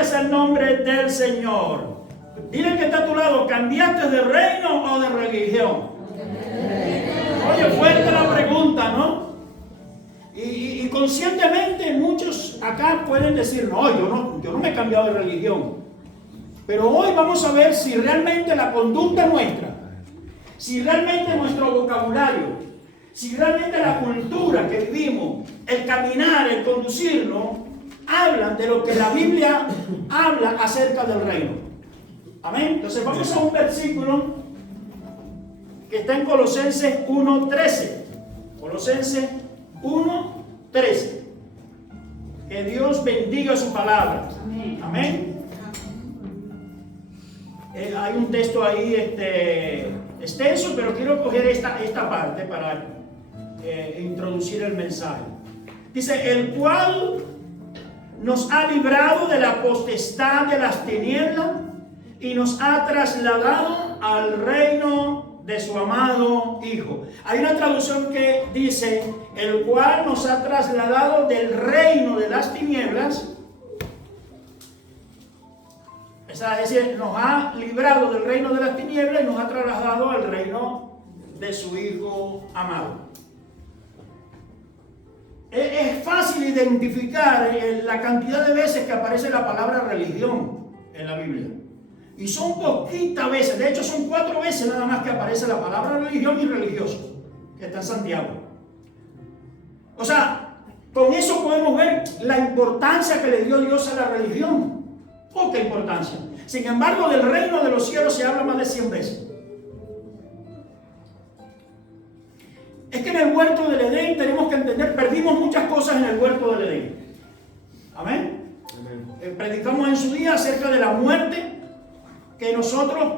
Gloria es el nombre del Señor. Dile que está a tu lado, ¿cambiaste de reino o de religión? Oye, fuerte la pregunta, ¿no? Y conscientemente muchos acá pueden decir, no, yo no me he cambiado de religión. Pero hoy vamos a ver si realmente la conducta nuestra, si realmente nuestro vocabulario, si realmente la cultura que vivimos, el caminar, el conducirnos, hablan de lo que la Biblia habla acerca del reino. Amén. Entonces vamos a un versículo que está en Colosenses 1:13. Colosenses 1:13. Que Dios bendiga su palabra. Amén. Amén. Hay un texto ahí extenso, pero quiero coger esta parte para introducir el mensaje. Dice, el cual nos ha librado de la potestad de las tinieblas y nos ha trasladado al reino de su amado Hijo. Hay una traducción que dice, el cual nos ha trasladado del reino de las tinieblas. Es decir, nos ha librado del reino de las tinieblas y nos ha trasladado al reino de su Hijo amado. Es fácil identificar la cantidad de veces que aparece la palabra religión en la Biblia. Y son poquitas veces, de hecho son 4 veces nada más que aparece la palabra religión y religioso, que está en Santiago. O sea, con eso podemos ver la importancia que le dio Dios a la religión. Poca importancia. Sin embargo, del reino de los cielos se habla más de 100 veces. Es que en el huerto del Edén tenemos que entender, perdimos muchas cosas en el huerto del Edén. Amén. Predicamos en su día acerca de la muerte que nosotros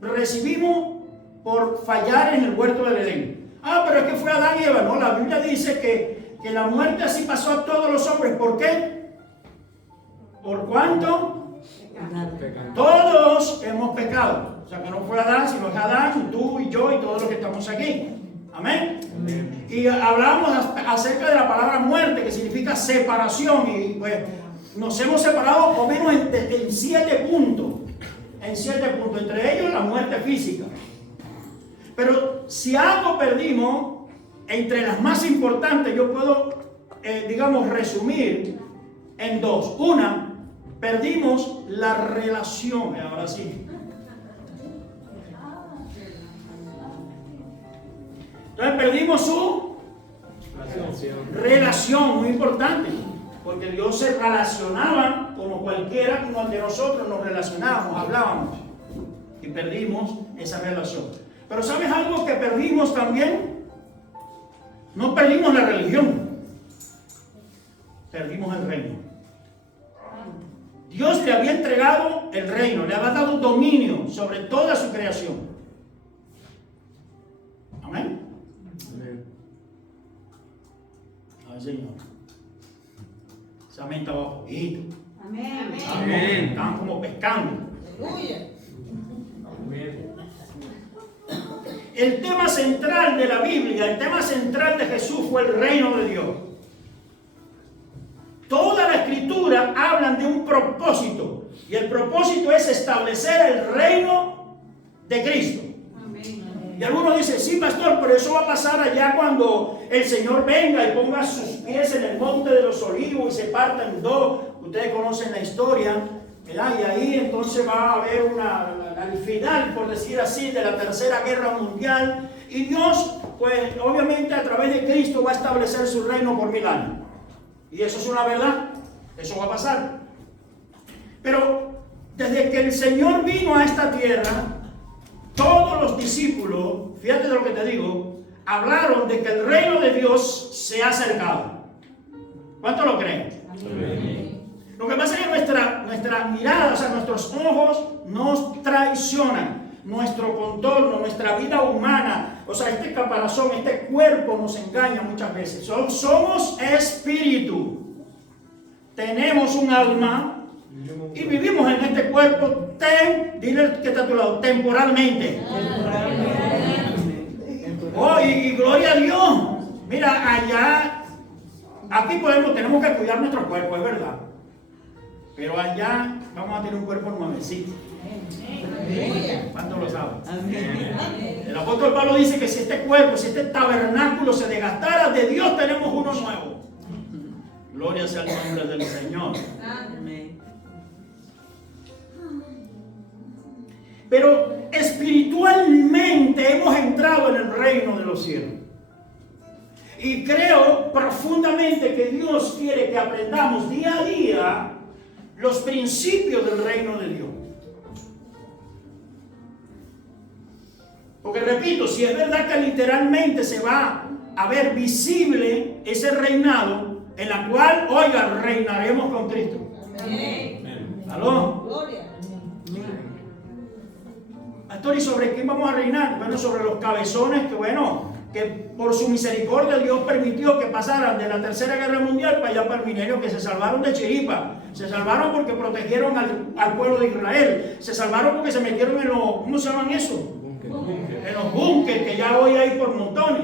recibimos por fallar en el huerto del Edén. Pero es que fue Adán y Eva. No, la Biblia dice que la muerte así pasó a todos los hombres. ¿Por qué? ¿Por cuánto? Todos hemos pecado. O sea que no fue Adán, sino es Adán, tú y yo y todos los que estamos aquí. Amén. Amén. Y hablamos acerca de la palabra muerte, que significa separación. Y pues nos hemos separado por menos en 7 puntos. En 7 puntos. Entre ellos la muerte física. Pero si algo perdimos, entre las más importantes, yo puedo, resumir en 2. Una, perdimos la relación. Ahora sí. Entonces perdimos su relación, muy importante, porque Dios se relacionaba como cualquiera de nosotros nos relacionábamos, hablábamos, y perdimos esa relación. Pero ¿sabes algo que perdimos también? No perdimos la religión, perdimos el reino. Dios le había entregado el reino, le había dado dominio sobre toda su creación. Amén. Ay, Señor. Esa mente estaba poquito. Amén. Amén. Estaban como pescando. Aleluya. El tema central de la Biblia, el tema central de Jesús fue el reino de Dios. Toda la escritura hablan de un propósito. Y el propósito es establecer el reino de Cristo. Y algunos dicen, sí, pastor, pero eso va a pasar allá cuando el Señor venga y ponga sus pies en el monte de los olivos y se parta en 2. Ustedes conocen la historia, ¿verdad? Y ahí entonces va a haber al final, por decir así, de la Tercera Guerra Mundial. Y Dios, pues obviamente a través de Cristo va a establecer su reino por 1000 años. Y eso es una verdad, eso va a pasar. Pero desde que el Señor vino a esta tierra, todos los discípulos, fíjate de lo que te digo, hablaron de que el reino de Dios se ha acercado. ¿Cuánto lo creen? Amén. Lo que pasa es que nuestra mirada, o sea, nuestros ojos nos traicionan. Nuestro contorno, nuestra vida humana, o sea, este caparazón, este cuerpo nos engaña muchas veces. Somos espíritu. Tenemos un alma y vivimos en este cuerpo, dile que está a tu lado, temporalmente. Oh, y gloria a Dios. Mira, aquí tenemos que cuidar nuestro cuerpo, es verdad. Pero allá vamos a tener un cuerpo nuevecito. ¿Cuánto lo saben? El apóstol Pablo dice que si este cuerpo, si este tabernáculo se desgastara, de Dios tenemos uno nuevo. Gloria sea el nombre del Señor. Pero espiritualmente hemos entrado en el reino de los cielos. Y creo profundamente que Dios quiere que aprendamos día a día los principios del reino de Dios. Porque repito, si es verdad que literalmente se va a ver visible ese reinado, en la cual, oiga, reinaremos con Cristo. Amén. ¿Aló? Gloria. Pastor, ¿y sobre quién vamos a reinar? Bueno, sobre los cabezones que por su misericordia Dios permitió que pasaran de la Tercera Guerra Mundial para allá para el milenio, que se salvaron de chiripa. Se salvaron porque protegieron al pueblo de Israel. Se salvaron porque se metieron en los, ¿cómo se llaman eso? En los búnkeres, que ya hoy hay por montones.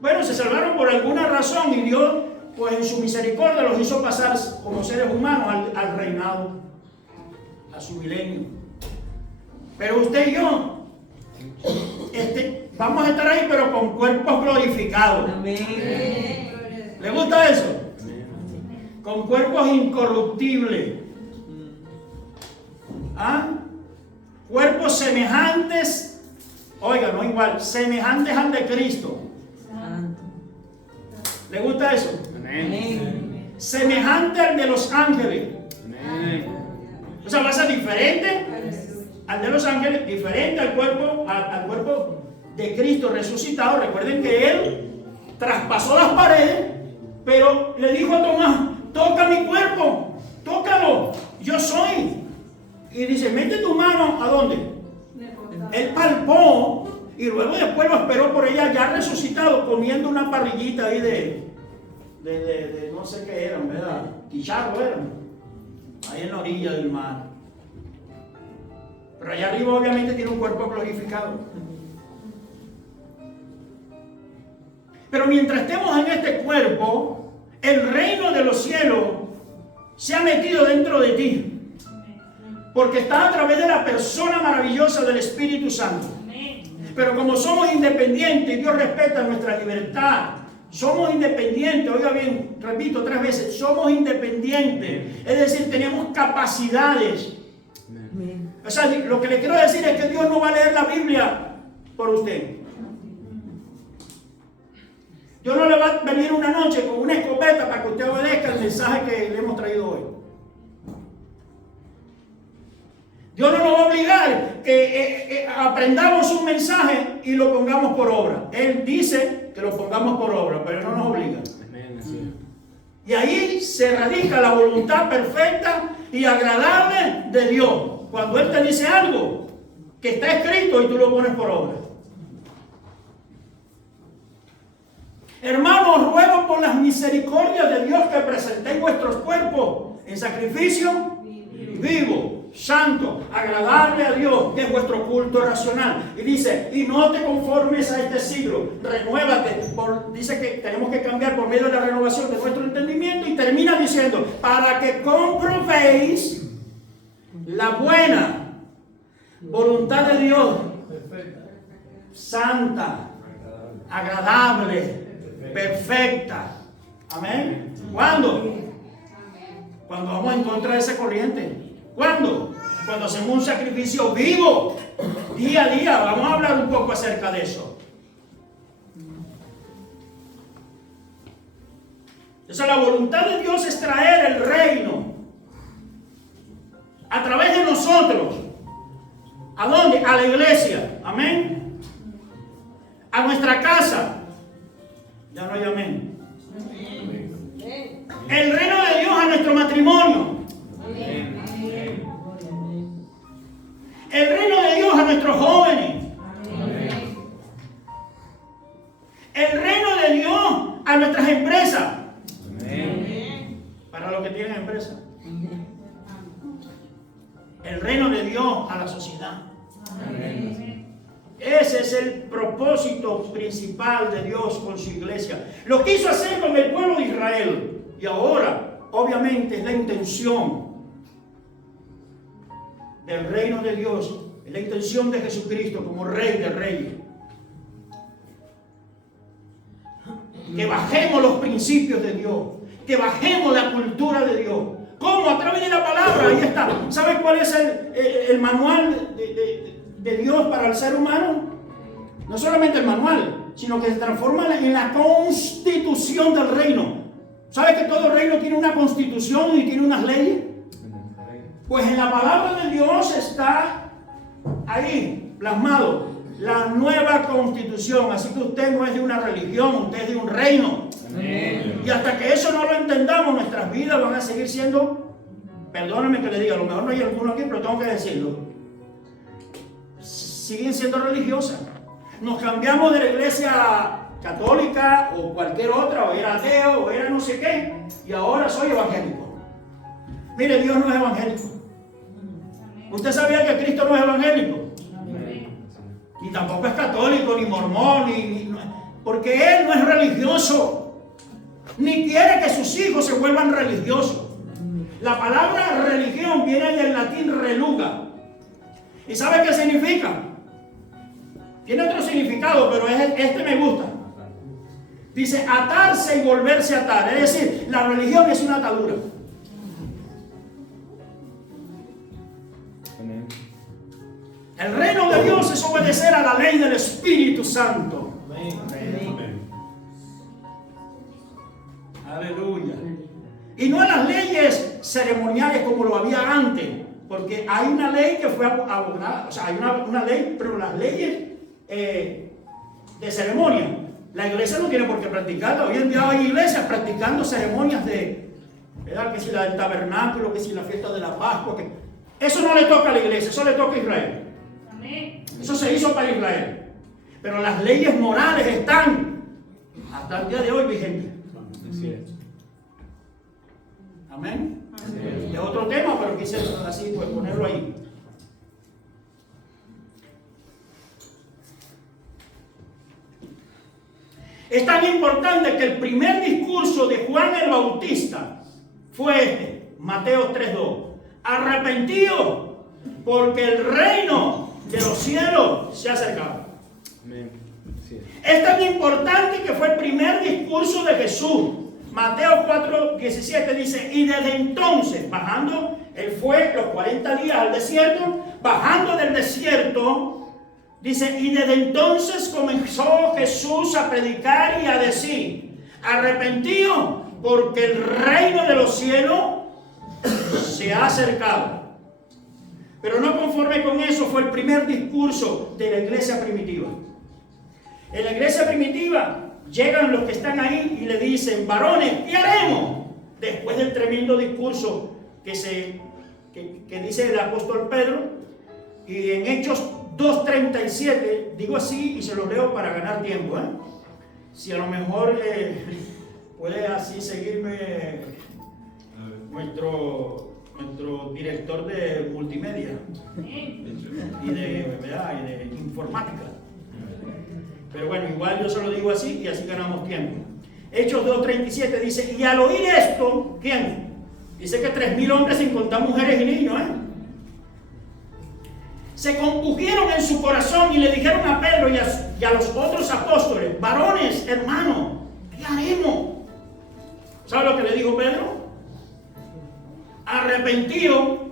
Bueno, se salvaron por alguna razón y Dios, pues en su misericordia, los hizo pasar como seres humanos al reinado, a su milenio. Pero usted y yo vamos a estar ahí, pero con cuerpos glorificados. Amén. ¿Le gusta eso? Con cuerpos incorruptibles. ¿Ah? Cuerpos semejantes, oiga, no igual, semejantes al de Cristo. ¿Le gusta eso? Amén. Semejante al de los ángeles. Amén. O sea, va a ser diferente al de los ángeles, diferente al cuerpo de Cristo resucitado. Recuerden que Él traspasó las paredes, pero le dijo a Tomás, toca mi cuerpo, tócalo, yo soy. Y dice, mete tu mano, ¿a dónde? Él palpó y luego después lo esperó por ella ya resucitado, comiendo una parrillita ahí de no sé qué eran, ¿verdad? Quicharro eran, ahí en la orilla del mar. Pero allá arriba obviamente tiene un cuerpo glorificado. Pero mientras estemos en este cuerpo, el reino de los cielos se ha metido dentro de ti. Porque está a través de la persona maravillosa del Espíritu Santo. Pero como somos independientes, Dios respeta nuestra libertad. Somos independientes, oiga bien, repito 3 veces, somos independientes. Es decir, tenemos capacidades. O sea, lo que le quiero decir es que Dios no va a leer la Biblia por usted. Dios no le va a venir una noche con una escopeta para que usted obedezca el mensaje que le hemos traído hoy. Dios no nos va a obligar que aprendamos un mensaje y lo pongamos por obra. Él dice que lo pongamos por obra, pero no nos obliga. Y ahí se radica la voluntad perfecta y agradable de Dios. Cuando Él te dice algo que está escrito y tú lo pones por obra. Hermanos, ruego por las misericordias de Dios que presentéis vuestros cuerpos en sacrificio vivo, santo, agradable a Dios, que es vuestro culto racional. Y dice, y no te conformes a este siglo, renuévate. Dice que tenemos que cambiar por medio de la renovación de nuestro entendimiento, y termina diciendo, para que comprobéis la buena voluntad de Dios, santa, agradable, perfecta. Amén. ¿Cuándo? Cuando vamos en contra de esa corriente. ¿Cuándo? Cuando hacemos un sacrificio vivo, día a día. Vamos a hablar un poco acerca de eso. Entonces, la voluntad de Dios es traer el reino a través de nosotros. ¿A dónde? A la iglesia. Amén. A nuestra casa. Ya no hay amén. El reino de Dios a nuestro matrimonio. El reino de Dios a nuestros jóvenes. El reino de Dios a nuestras empresas. Para los que tienen empresa. El reino de Dios a la sociedad. Ese es el propósito principal de Dios con su iglesia. Lo quiso hacer con el pueblo de Israel. Y ahora, obviamente, es la intención del reino de Dios, es la intención de Jesucristo como Rey de Reyes. Que bajemos los principios de Dios, que bajemos la cultura de Dios. ¿Cómo? A través de la palabra. Ahí está. ¿Saben cuál es el manual de Dios para el ser humano? No solamente el manual, sino que se transforma en la constitución del reino. ¿Sabe que todo reino tiene una constitución y tiene unas leyes? Pues en la palabra de Dios está ahí, plasmado, la nueva constitución. Así que usted no es de una religión, usted es de un reino. Amén. Y hasta que eso no lo entendamos, nuestras vidas van a seguir siendo, perdóname que le diga, a lo mejor no hay alguno aquí, pero tengo que decirlo, siguen siendo religiosas. Nos cambiamos de la iglesia católica o cualquier otra, o era ateo, o era no sé qué, y ahora soy evangélico. Mire, Dios no es evangélico. ¿Usted sabía que Cristo no es evangélico? Ni tampoco es católico, ni mormón, porque Él no es religioso, ni quiere que sus hijos se vuelvan religiosos. La palabra religión viene del latín reluga. ¿Y sabe qué significa? Tiene otro significado, pero este me gusta. Dice atarse y volverse a atar. Es decir, la religión es una atadura. El reino de Dios es obedecer a la ley del Espíritu Santo. Amén. Aleluya. Y no a las leyes ceremoniales como lo había antes, porque hay una ley que fue abogada, o sea, hay una ley, pero las leyes de ceremonia, la iglesia no tiene por qué practicarla. Hoy en día hay iglesias practicando ceremonias ¿verdad? Que si la del tabernáculo, que si la fiesta de la Pascua, eso no le toca a la iglesia, eso le toca a Israel. Eso se hizo para Israel. Pero las leyes morales están hasta el día de hoy vigentes. Amén. Es otro tema, pero quise así pues ponerlo ahí. Es tan importante que el primer discurso de Juan el Bautista fue Mateo 3:2. Arrepentidos, porque el reino de los cielos se ha acercado. Amén. Sí. Es tan importante que fue el primer discurso de Jesús. Mateo 4:17 dice, y desde entonces, bajando, él fue los 40 días al desierto, bajando del desierto, dice, y desde entonces comenzó Jesús a predicar y a decir, arrepentidos, porque el reino de los cielos se ha acercado. Pero no conforme con eso, fue el primer discurso de la iglesia primitiva. En la iglesia primitiva llegan los que están ahí y le dicen, varones, ¿qué haremos? Después del tremendo discurso que dice el apóstol Pedro, y en Hechos 2:37, digo así y se lo leo para ganar tiempo, si a lo mejor puede así seguirme nuestro director de multimedia y de informática. Pero bueno, igual yo se lo digo así y así ganamos tiempo. Hechos 2:37 dice, y al oír esto, ¿quién? Dice que 3,000 hombres sin contar mujeres y niños, se compugieron en su corazón y le dijeron a Pedro y a los otros apóstoles, varones, hermanos, ¿qué haremos? ¿Sabe lo que le dijo Pedro? Arrepentido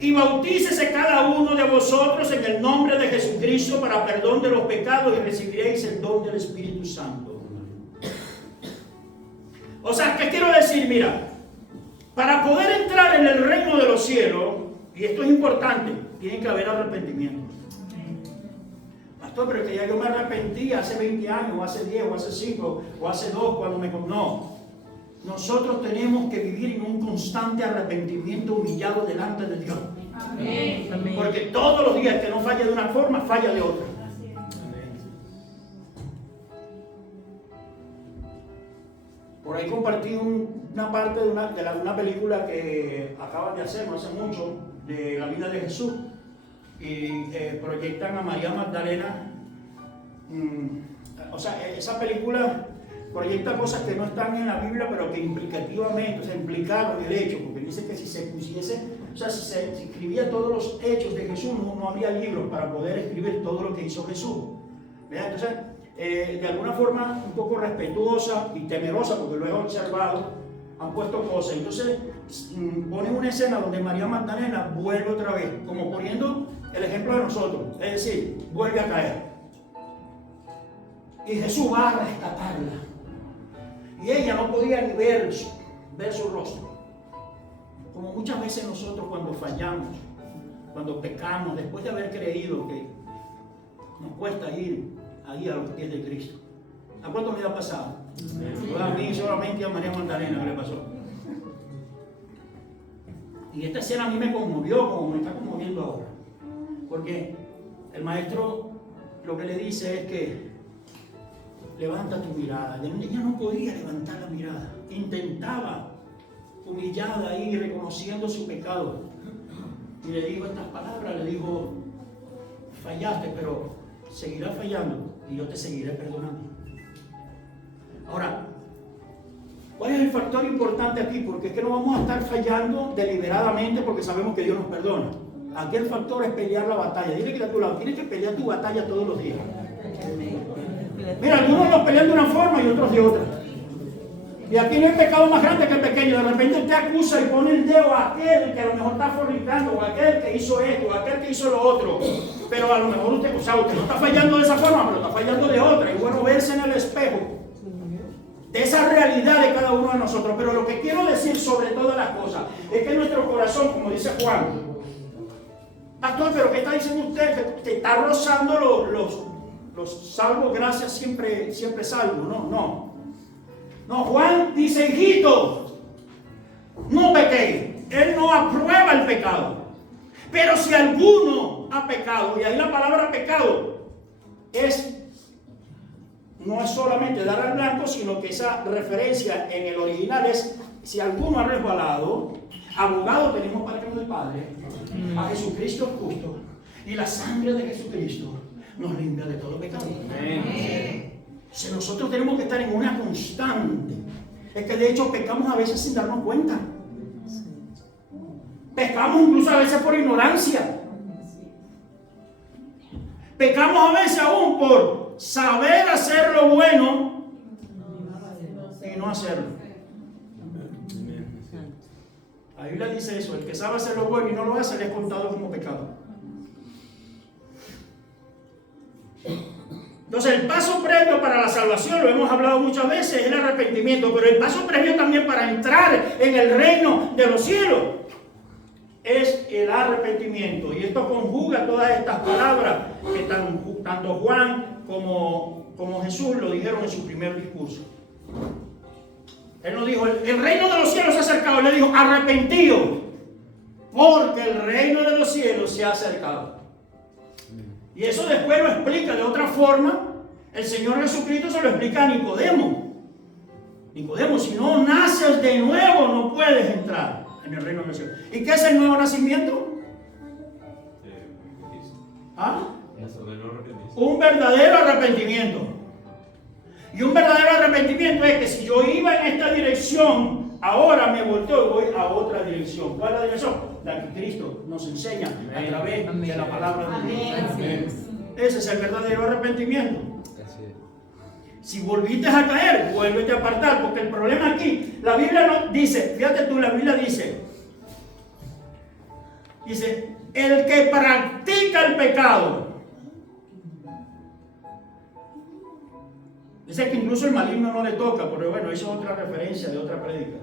y bautícese cada uno de vosotros en el nombre de Jesucristo para perdón de los pecados y recibiréis el don del Espíritu Santo. O sea, ¿qué quiero decir? Mira, para poder entrar en el reino de los cielos, y esto es importante, tiene que haber arrepentimiento. Pastor, pero que ya yo me arrepentí hace 20 años, o hace 10, o hace 5, o hace 2, cuando me... No. Nosotros tenemos que vivir en un constante arrepentimiento humillado delante de Dios. Amén. Porque todos los días que no falla de una forma, falla de otra. Amén. Por ahí compartí una parte de una película que acaban de hacer, no hace mucho, de la vida de Jesús. Y proyectan a María Magdalena. O sea, esa película proyecta cosas que no están en la Biblia, pero que implicativamente, o sea, implicaron el hecho, porque dice que si se Si se escribía todos los hechos de Jesús, no habría libros para poder escribir todo lo que hizo Jesús. ¿Verdad? Entonces, de alguna forma un poco respetuosa y temerosa, porque lo he observado, han puesto cosas. Entonces ponen una escena donde María Magdalena vuelve otra vez, como poniendo el ejemplo de nosotros, es decir, vuelve a caer. Y Jesús va a rescatarla. Y ella no podía ni ver su rostro. Como muchas veces nosotros cuando fallamos, cuando pecamos, después de haber creído que nos cuesta ir ahí a los pies de Cristo. ¿A cuánto me ha pasado? A mí solamente a María Magdalena que le pasó. Y esta escena a mí me conmovió como me está conmoviendo ahora. Porque el maestro lo que le dice es que levanta tu mirada. Ella no podía levantar la mirada. Intentaba, humillada ahí, reconociendo su pecado. Y le dijo estas palabras, le dijo, fallaste, pero seguirás fallando y yo te seguiré perdonando. Ahora, ¿cuál es el factor importante aquí? Porque es que no vamos a estar fallando deliberadamente porque sabemos que Dios nos perdona. Aquí el factor es pelear la batalla. Dile que está a tu lado, tienes que pelear tu batalla todos los días. Mira, algunos los pelean de una forma y otros de otra. Y aquí no hay pecado más grande que el pequeño. De repente usted acusa y pone el dedo a aquel que a lo mejor está fornicando, o a aquel que hizo esto, o a aquel que hizo lo otro. Pero a lo mejor usted no está fallando de esa forma, pero está fallando de otra. Y bueno, verse en el espejo de esa realidad de cada uno de nosotros. Pero lo que quiero decir sobre todas las cosas es que nuestro corazón, como dice Juan, pastor, pero ¿qué está diciendo usted? Que está rozando los salvos, gracias, siempre salvo. No, Juan dice, hijito, no pequéis. Él no aprueba el pecado. Pero si alguno ha pecado, y ahí la palabra pecado no es solamente dar al blanco, sino que esa referencia en el original es, si alguno ha resbalado, abogado tenemos para con el Padre, a Jesucristo justo, y la sangre de Jesucristo nos limpia de todo pecado. Amén. Si nosotros tenemos que estar en una constante, es que de hecho pecamos a veces sin darnos cuenta. Pecamos incluso a veces por ignorancia. Pecamos a veces aún por saber hacer lo bueno y no hacerlo. La Biblia dice eso, el que sabe hacer lo bueno y no lo hace le es contado como pecado. Entonces el paso previo para la salvación, lo hemos hablado muchas veces, es el arrepentimiento, pero el paso previo también para entrar en el reino de los cielos es el arrepentimiento. Y esto conjuga todas estas palabras que tanto Juan como Jesús lo dijeron en su primer discurso. Él no dijo, el reino de los cielos se ha acercado, él le dijo, arrepentido, porque el reino de los cielos se ha acercado. Y eso después lo explica de otra forma. El Señor Jesucristo se lo explica a Nicodemo. Nicodemo, si no naces de nuevo, no puedes entrar en el reino de los cielos. ¿Y qué es el nuevo nacimiento? ¿Ah? Un verdadero arrepentimiento. Y un verdadero arrepentimiento es que si yo iba en esta dirección, ahora me volteo y voy a otra dirección. ¿Cuál es la dirección? La que Cristo nos enseña a través de la palabra de Dios. Ese es el verdadero arrepentimiento. Si volviste a caer, vuélvete a apartar, porque el problema aquí, la Biblia no dice, fíjate tú, la Biblia dice, el que practica el pecado. Dice que incluso el maligno no le toca, pero bueno, eso es otra referencia de otra prédica.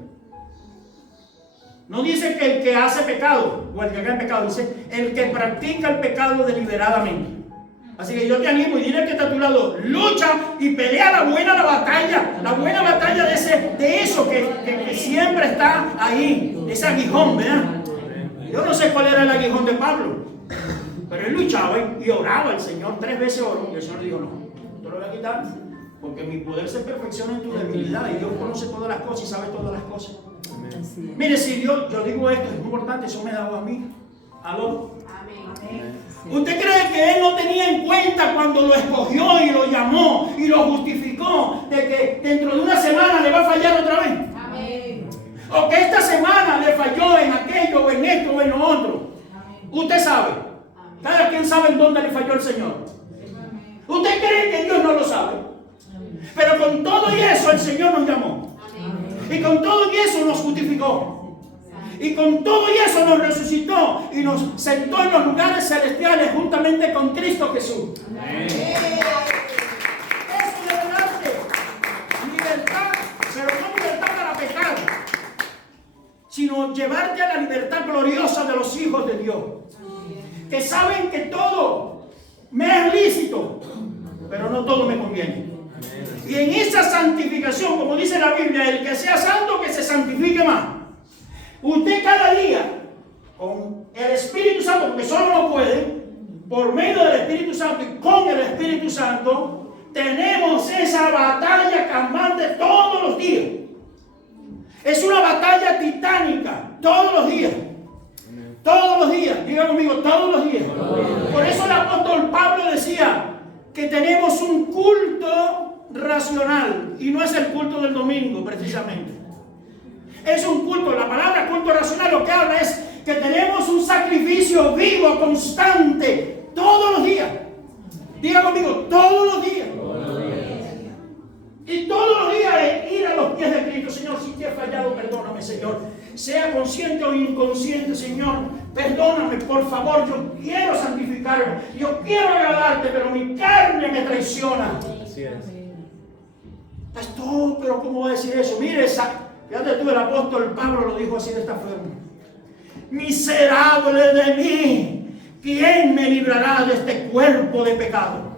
No dice que el que hace pecado o el que haga pecado, dice el que practica el pecado deliberadamente. Así que yo te animo y dile que está a tu lado, lucha y pelea la buena batalla de eso que siempre está ahí, ese aguijón, ¿verdad? Yo no sé cuál era el aguijón de Pablo, pero él luchaba y oraba al Señor, 3 veces oró y el Señor le dijo, no, te lo voy a quitar, porque mi poder se perfecciona en tu debilidad y Dios conoce todas las cosas y sabe todas las cosas. Amén. Mire, si Dios, yo digo esto, es importante, eso me da a mí. ¿Aló? Amén. ¿Usted cree que Él no tenía en cuenta cuando lo escogió y lo llamó y lo justificó de que dentro de una semana le va a fallar otra vez? Amén. O que esta semana le falló en aquello o en Usted sabe. Cada quien sabe en dónde le falló el Señor. Usted cree que Dios no lo sabe. Pero con todo y eso el Señor nos llamó. Y con todo y eso nos justificó. Y con todo y eso nos resucitó y nos sentó en los lugares celestiales juntamente con Cristo Jesús. Eso es libertad, pero no libertad para pecar, sino llevarte a la libertad gloriosa de los hijos de Dios, que saben que todo me es lícito, pero no todo me conviene. Y en esa santificación, como dice la Biblia, el que sea santo, que se santifique más. Usted cada día, con el Espíritu Santo, porque solo no puede, por medio del Espíritu Santo y con el Espíritu Santo, tenemos esa batalla campante todos los días. Es una batalla titánica, todos los días. Todos los días, diga conmigo, todos los días. Por eso el apóstol Pablo decía que tenemos un culto racional, y no es el culto del domingo precisamente. Es un culto, la palabra culto racional lo que habla es que tenemos un sacrificio vivo, constante, todos los días. Diga conmigo, todos los días. Y todos los días es ir a los pies de Cristo. Señor, si te he fallado, perdóname, Señor. Sea consciente o inconsciente, Señor, perdóname, por favor. Yo quiero santificarme, yo quiero agradarte, pero mi carne me traiciona. Así es. Pastor, pero ¿cómo va a decir eso? Mire, fíjate tú, el apóstol Pablo lo dijo así de esta forma: miserable de mí, ¿quién me librará de este cuerpo de pecado?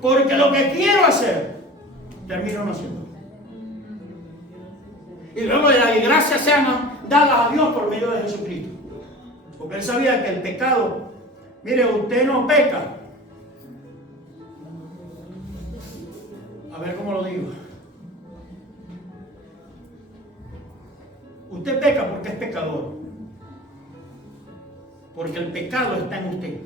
Porque lo que quiero hacer, termino no haciendo. Y luego de las gracias sean dadas a Dios por medio de Jesucristo. Porque él sabía que el pecado, mire, usted no peca. A ver cómo lo digo. Usted peca porque es pecador. Porque el pecado está en usted.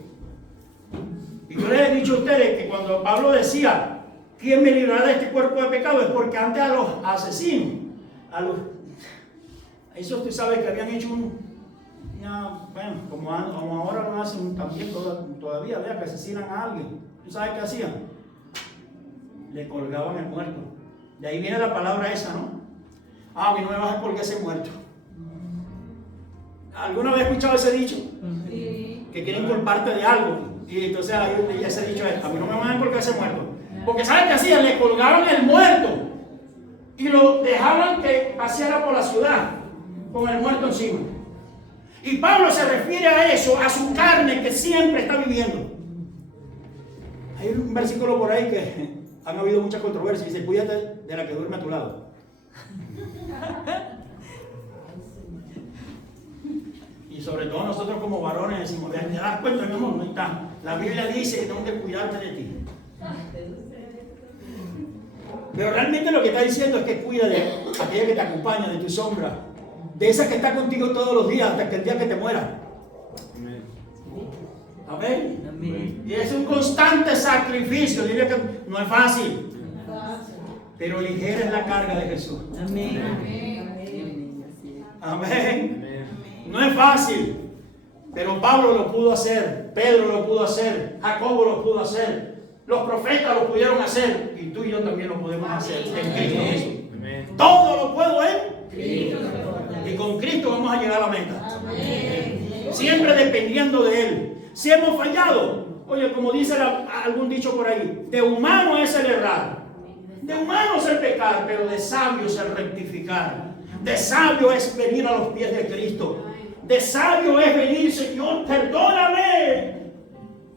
Y yo les he dicho a ustedes que cuando Pablo decía, ¿quién me librará de este cuerpo de pecado? Es porque antes a los asesinos, eso usted sabe que habían hecho bueno, como ahora lo hacen también todavía, vea, que asesinan a alguien. ¿Tú sabes qué hacían? Le colgaban el muerto. De ahí viene la palabra esa, ¿no? A mí no me vas a colgar ese muerto. ¿Alguna vez has escuchado ese dicho? Sí. Que quieren culparte de algo. Y entonces ahí ya se ha dicho esto: a mí no me van a colgar ese muerto. Porque ¿saben qué hacían? Le colgaban el muerto y lo dejaban que paseara por la ciudad con el muerto encima. Y Pablo se refiere a eso, a su carne que siempre está viviendo. Hay un versículo por ahí que han habido muchas controversias y dice: cuídate de la que duerme a tu lado. Y sobre todo nosotros como varones decimos: ¿te das cuenta, mi amor? No está. La Biblia dice que tengo que cuidarte de ti. Pero realmente lo que está diciendo es que cuida de aquella que te acompaña, de tu sombra, de esa que está contigo todos los días hasta que el día que te muera. Amén. Amén. Amén. Y es un constante sacrificio. Diría que no es fácil, pero ligera es la carga de Jesús. Amén. Amén. Amén. No es fácil, pero Pablo lo pudo hacer, Pedro lo pudo hacer, Jacobo lo pudo hacer, los profetas lo pudieron hacer, y tú y yo también lo podemos hacer en Cristo Jesús. Todo lo puedo en Cristo. Y con Cristo vamos a llegar a la meta. Amén. Siempre dependiendo de Él. Si hemos fallado, oye, como dice algún dicho por ahí, de humano es el errar, de humano es el pecar, pero de sabio es el rectificar. De sabio es venir a los pies de Cristo. De sabio es venir: Señor, perdóname.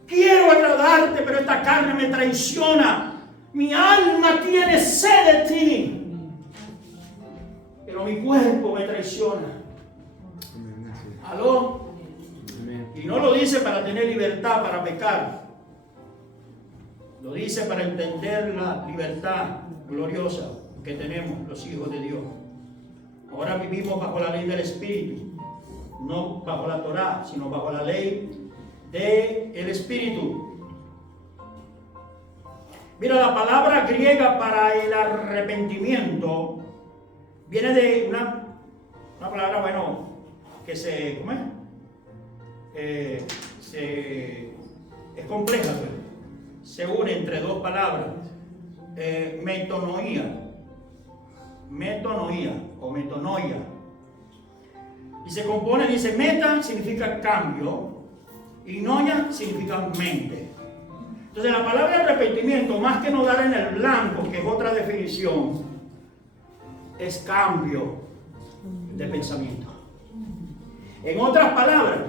Quiero agradarte, pero esta carne me traiciona. Mi alma tiene sed de ti, pero mi cuerpo me traiciona. ¿Aló? Y no lo dice para tener libertad para pecar. Lo dice para entender la libertad gloriosa que tenemos los hijos de Dios. Ahora vivimos bajo la ley del Espíritu, no bajo la Torá, sino bajo la ley del Espíritu. Mira, la palabra griega para el arrepentimiento viene de una palabra, bueno, que se, ¿cómo es? es compleja, pero se une entre dos palabras. Metanoia o metanoia. Y se compone, dice, meta significa cambio y noia significa mente. Entonces la palabra arrepentimiento, más que no dar en el blanco, que es otra definición, es cambio de pensamiento. En otras palabras,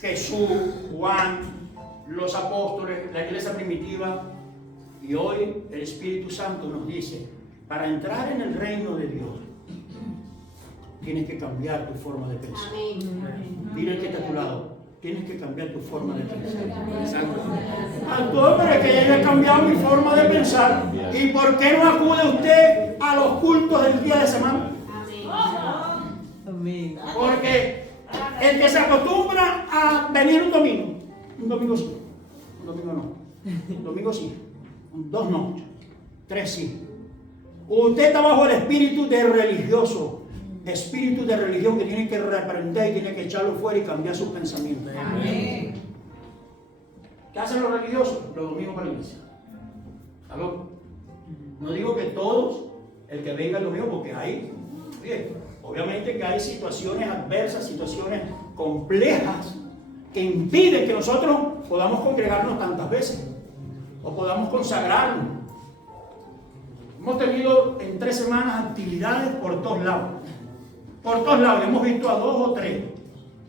Jesús, Juan, los apóstoles, la iglesia primitiva y hoy el Espíritu Santo nos dice, para entrar en el reino de Dios, tienes que cambiar tu forma de pensar. Dile al que está a tu lado, tienes que cambiar tu forma de pensar. Pastor, pero es que ya he cambiado mi forma de pensar. ¿Y por qué no acude usted a los cultos del día de semana? Porque el que se acostumbra a venir un domingo sí, un domingo no, un domingo sí, 2 no, 3 sí. Usted está bajo el espíritu de religioso. Espíritu de religión que tiene que reprender y tiene que echarlo fuera y cambiar sus pensamientos. Amén. ¿Qué hacen los religiosos? Los domingos para la iglesia. ¿Aló? No digo que todos, el que venga el domingo, porque hay, obviamente que hay situaciones adversas, situaciones complejas que impiden que nosotros podamos congregarnos tantas veces o podamos consagrarnos. Hemos tenido en 3 semanas actividades por todos lados. Por todos lados, hemos visto a 2 o 3.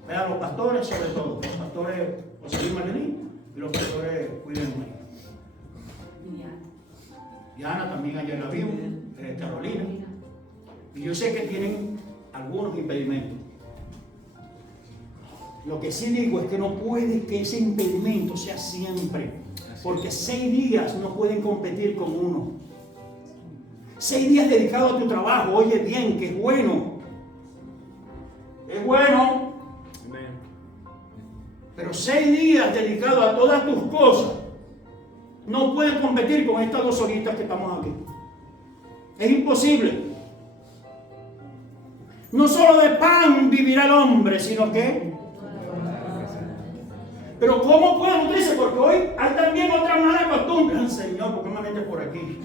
Vean, los pastores, sobre todo. Los pastores José Luis Marlení y los pastores Cuiden María. Diana también ayer la vimos, Carolina. Y yo sé que tienen algunos impedimentos. Lo que sí digo es que no puede que ese impedimento sea siempre. Porque 6 días no pueden competir con uno. 6 días dedicados a tu trabajo, oye bien, que es bueno. Es bueno, pero 6 días dedicados a todas tus cosas no pueden competir con estas 2 horitas que estamos aquí. Es imposible. No solo de pan vivirá el hombre, sino que... Pero ¿cómo puedo? Usted dice, porque hoy hay también otra mala costumbre. Señor, ¿por qué me metes por aquí?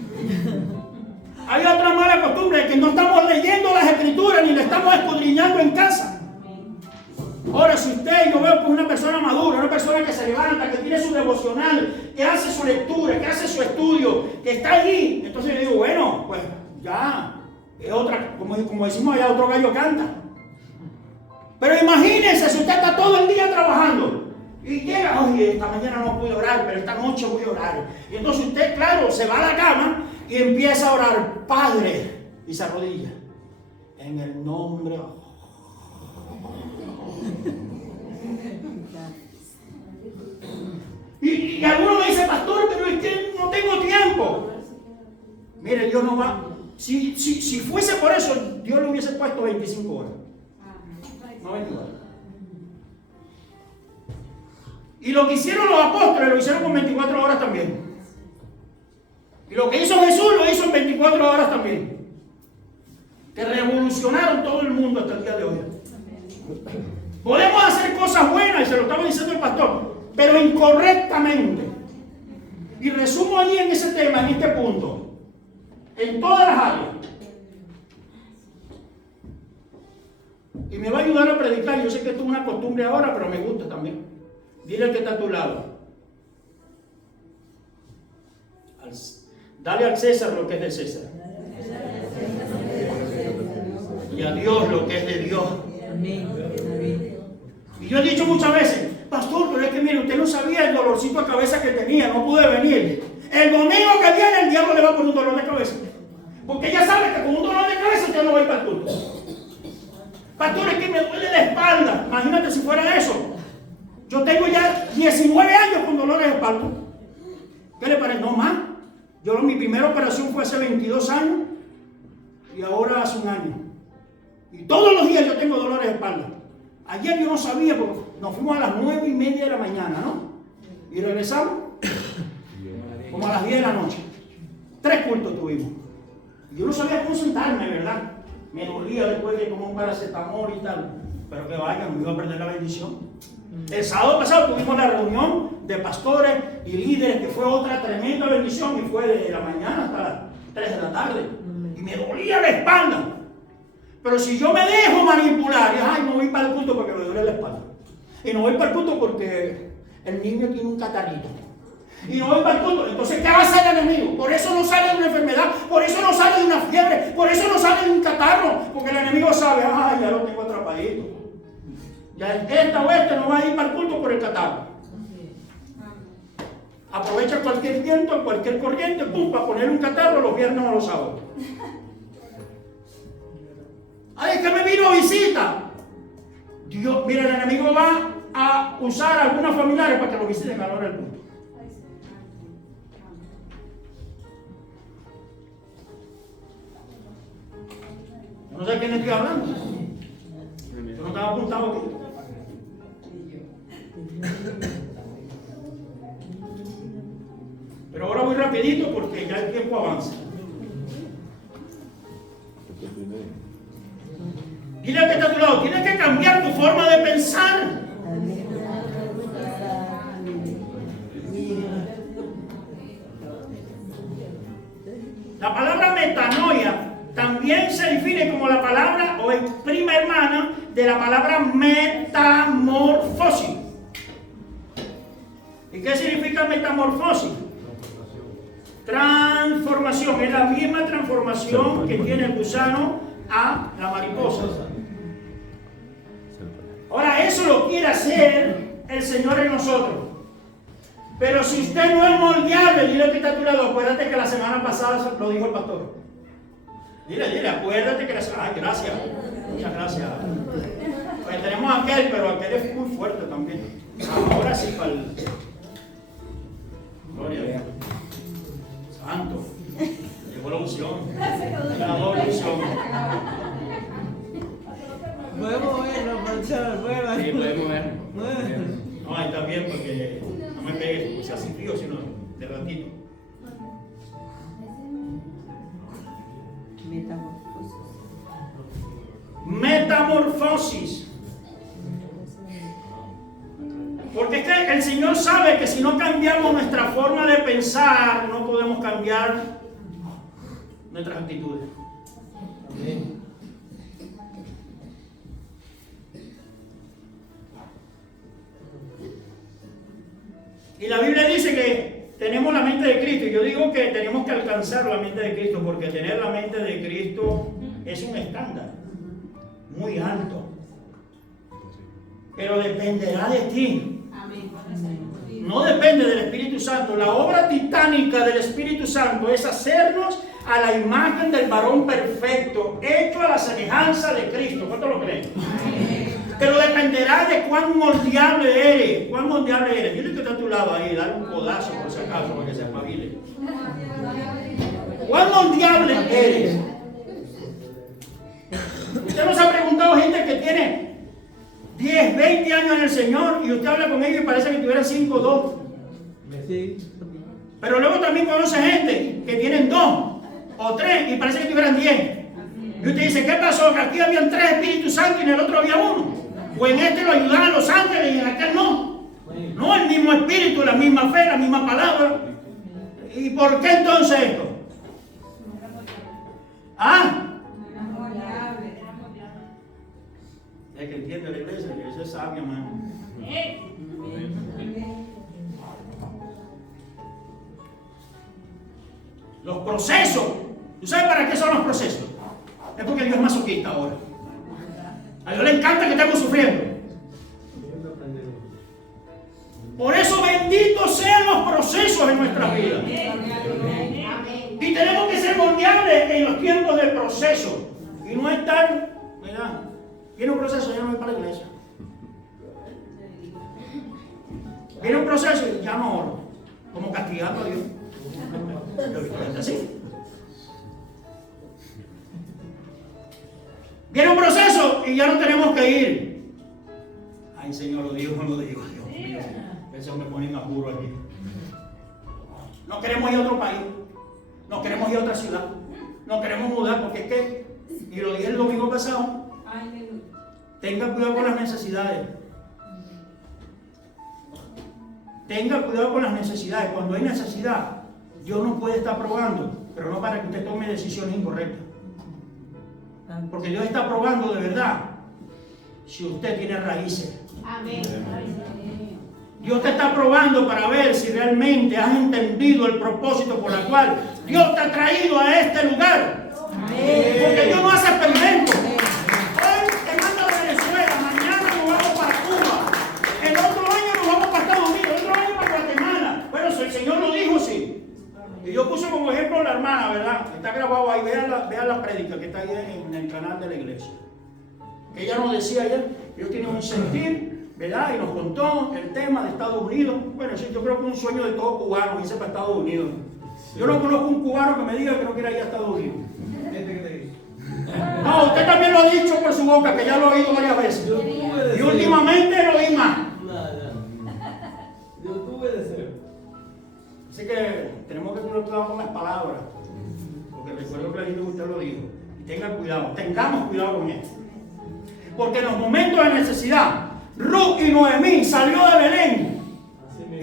Hay otra mala costumbre, que no estamos leyendo las escrituras ni le estamos escudriñando en casa. Ahora, si yo veo que es una persona madura, una persona que se levanta, que tiene su devocional, que hace su lectura, que hace su estudio, que está allí, entonces yo digo, bueno, pues ya, es otra, como decimos allá, otro gallo canta. Pero imagínense si usted está todo el día trabajando y llega, oye, esta mañana no pude orar, pero esta noche voy a orar. Y entonces usted, claro, se va a la cama y empieza a orar, Padre, y se arrodilla. En el nombre de... Y alguno me dice, pastor, pero es que no tengo tiempo. Mire, Dios no va. Si fuese por eso, Dios le hubiese puesto 25 horas. No 20 horas. Y lo que hicieron los apóstoles lo hicieron con 24 horas también. Y lo que hizo Jesús lo hizo en 24 horas también. Que revolucionaron todo el mundo hasta el día de hoy. Podemos hacer cosas buenas, y se lo estaba diciendo el pastor, pero incorrectamente. Y resumo allí en ese tema, en este punto, en todas las áreas. Y me va a ayudar a predicar. Yo sé que esto es una costumbre ahora, pero me gusta también. Dile al que está a tu lado. Dale al César lo que es de César. Y a Dios lo que es de Dios. Y yo he dicho muchas veces, pastor, pero es que mire, usted no sabía el dolorcito de cabeza que tenía, no pude venir. El domingo que viene el diablo le va a poner un dolor de cabeza. Porque ya sabe que con un dolor de cabeza usted no va a ir para el culto. Pastor, es que me duele la espalda. Imagínate si fuera eso. Yo tengo ya 19 años con dolores de espalda. ¿Qué le parece? No más. Mi primera operación fue hace 22 años y ahora hace 1 año. Y todos los días yo tengo dolores de espalda. Ayer yo no sabía porque nos fuimos a las 9:30 de la mañana, ¿no? Y regresamos como a las 10 de la noche. 3 cultos tuvimos. Y yo no sabía cómo sentarme, ¿verdad? Me dolía después que tomó un paracetamol y tal. Pero que vaya, no iba a perder la bendición. El sábado pasado tuvimos la reunión de pastores y líderes, que fue otra tremenda bendición, y fue de la mañana hasta las 3 de la tarde. Y me dolía la espalda. Pero si yo me dejo manipular, ay, no voy para el culto porque me duele la espalda. Y no voy para el culto porque el niño tiene un catarrito. Y no voy para el culto. Entonces, ¿qué va a hacer el enemigo? Por eso no sale de una enfermedad, por eso no sale de una fiebre, por eso no sale de un catarro. Porque el enemigo sabe, ay, ya lo tengo atrapadito. Ya esta o este no va a ir para el culto por el catarro. Aprovecha cualquier viento, cualquier corriente, pum, para poner un catarro los viernes o los sábados. Ay, es que me vino visita. Dios, mira, el enemigo va a usar a algunos familiares para que lo visiten a la hora del culto. No sé a quién le estoy hablando. Yo no estaba apuntado aquí. Pero ahora voy rapidito porque ya el tiempo avanza. Dile al que está a tu lado, tienes que cambiar tu forma de pensar. La palabra metanoia también se define como la palabra o es prima hermana de la palabra metamorfosis. ¿Y qué significa metamorfosis? Transformación. Es la misma transformación que tiene el gusano a la mariposa. Ahora, eso lo quiere hacer el Señor en nosotros. Pero si usted no es moldeable, dile que está a tu lado. Acuérdate que la semana pasada lo dijo el pastor. Dile, acuérdate que la semana... Ay, gracias. Muchas gracias. Pues tenemos a aquel, pero aquel es muy fuerte también. Ahora sí, para el... Gloria a Dios. Santo. Llegó la unción. La doble unción. Podemos verlo, profesor. Sí, podemos verlo. No, ahí está bien porque no me pegue, porque sea sin frío, sino de ratito. Metamorfosis. Porque es que el Señor sabe que si no cambiamos nuestra forma de pensar, no podemos cambiar nuestras actitudes. Amén. Y la Biblia dice que tenemos la mente de Cristo. Y yo digo que tenemos que alcanzar la mente de Cristo, porque tener la mente de Cristo es un estándar muy alto. Pero dependerá de ti. No depende del Espíritu Santo. La obra titánica del Espíritu Santo es hacernos a la imagen del varón perfecto, hecho a la semejanza de Cristo. ¿Cuánto lo creen? Pero dependerá de cuán moldeable eres. ¿Cuán moldeable eres? Dile que está a tu lado ahí, dale un codazo por si acaso, para que se espabile. ¿Cuán moldeable eres? Usted nos ha preguntado gente que tiene 10, 20 años en el Señor y usted habla con ellos y parece que tuvieran 5 o 2. Sí. Pero luego también conoce gente que tienen 2 o 3 y parece que tuvieran 10. Y usted dice, ¿qué pasó? Que aquí habían 3 Espíritus Santos y en el otro había 1. O en este lo ayudaban los ángeles y en aquel no. No, el mismo espíritu, la misma fe, la misma palabra. ¿Y por qué entonces esto? ¿Ah? Es que entiende la iglesia es sabia, hermano. Los procesos. ¿Tú sabes para qué son los procesos? Es porque Dios es masoquista ahora. A Dios le encanta que estemos sufriendo. Por eso benditos sean los procesos en nuestra vida. Y tenemos que ser moldeables en los tiempos del proceso. Y no estar, mira, viene un proceso, ya no voy para la iglesia. Viene un proceso y ya no oro. Como castigando a Dios. Así. Viene un proceso y ya no tenemos que ir. Ay, Señor, lo digo, no lo digo. Dios mío, eso me pone en apuro aquí. No queremos ir a otro país. No queremos ir a otra ciudad. No queremos mudar porque es que Y lo dije el domingo pasado. Tenga cuidado con las necesidades. Tenga cuidado con las necesidades. Cuando hay necesidad, Dios nos puede estar probando, pero no para que usted tome decisiones incorrectas. Porque Dios está probando de verdad si usted tiene raíces. Amén. Dios te está probando para ver si realmente has entendido el propósito por el cual Dios te ha traído a este lugar. Porque Dios no hace experimentos. Hoy te manda a Venezuela, mañana nos vamos para Cuba, el otro año nos vamos para Estados Unidos, el otro año para Guatemala. Bueno, si el Señor lo dijo, sí. Y yo puse como ejemplo a la hermana, ¿verdad? Está grabado ahí, vean la prédica que está ahí en el canal de la iglesia. Que ella nos decía ayer, Dios tiene un sentir, ¿verdad? Y nos contó el tema de Estados Unidos. Bueno, sí, yo creo que es un sueño de todo cubano irse para Estados Unidos. Yo no conozco un cubano que me diga que no quiera ir a Estados Unidos. No, usted también lo ha dicho por su boca, que ya lo ha oído varias veces. Y últimamente lo oí más. Yo tuve deseo. Así que tenemos que tener cuidado con las palabras. Porque recuerdo clarito que usted lo dijo. Y tenga cuidado, tengamos cuidado con esto. Porque en los momentos de necesidad, Ruth y Noemí salió de Belén.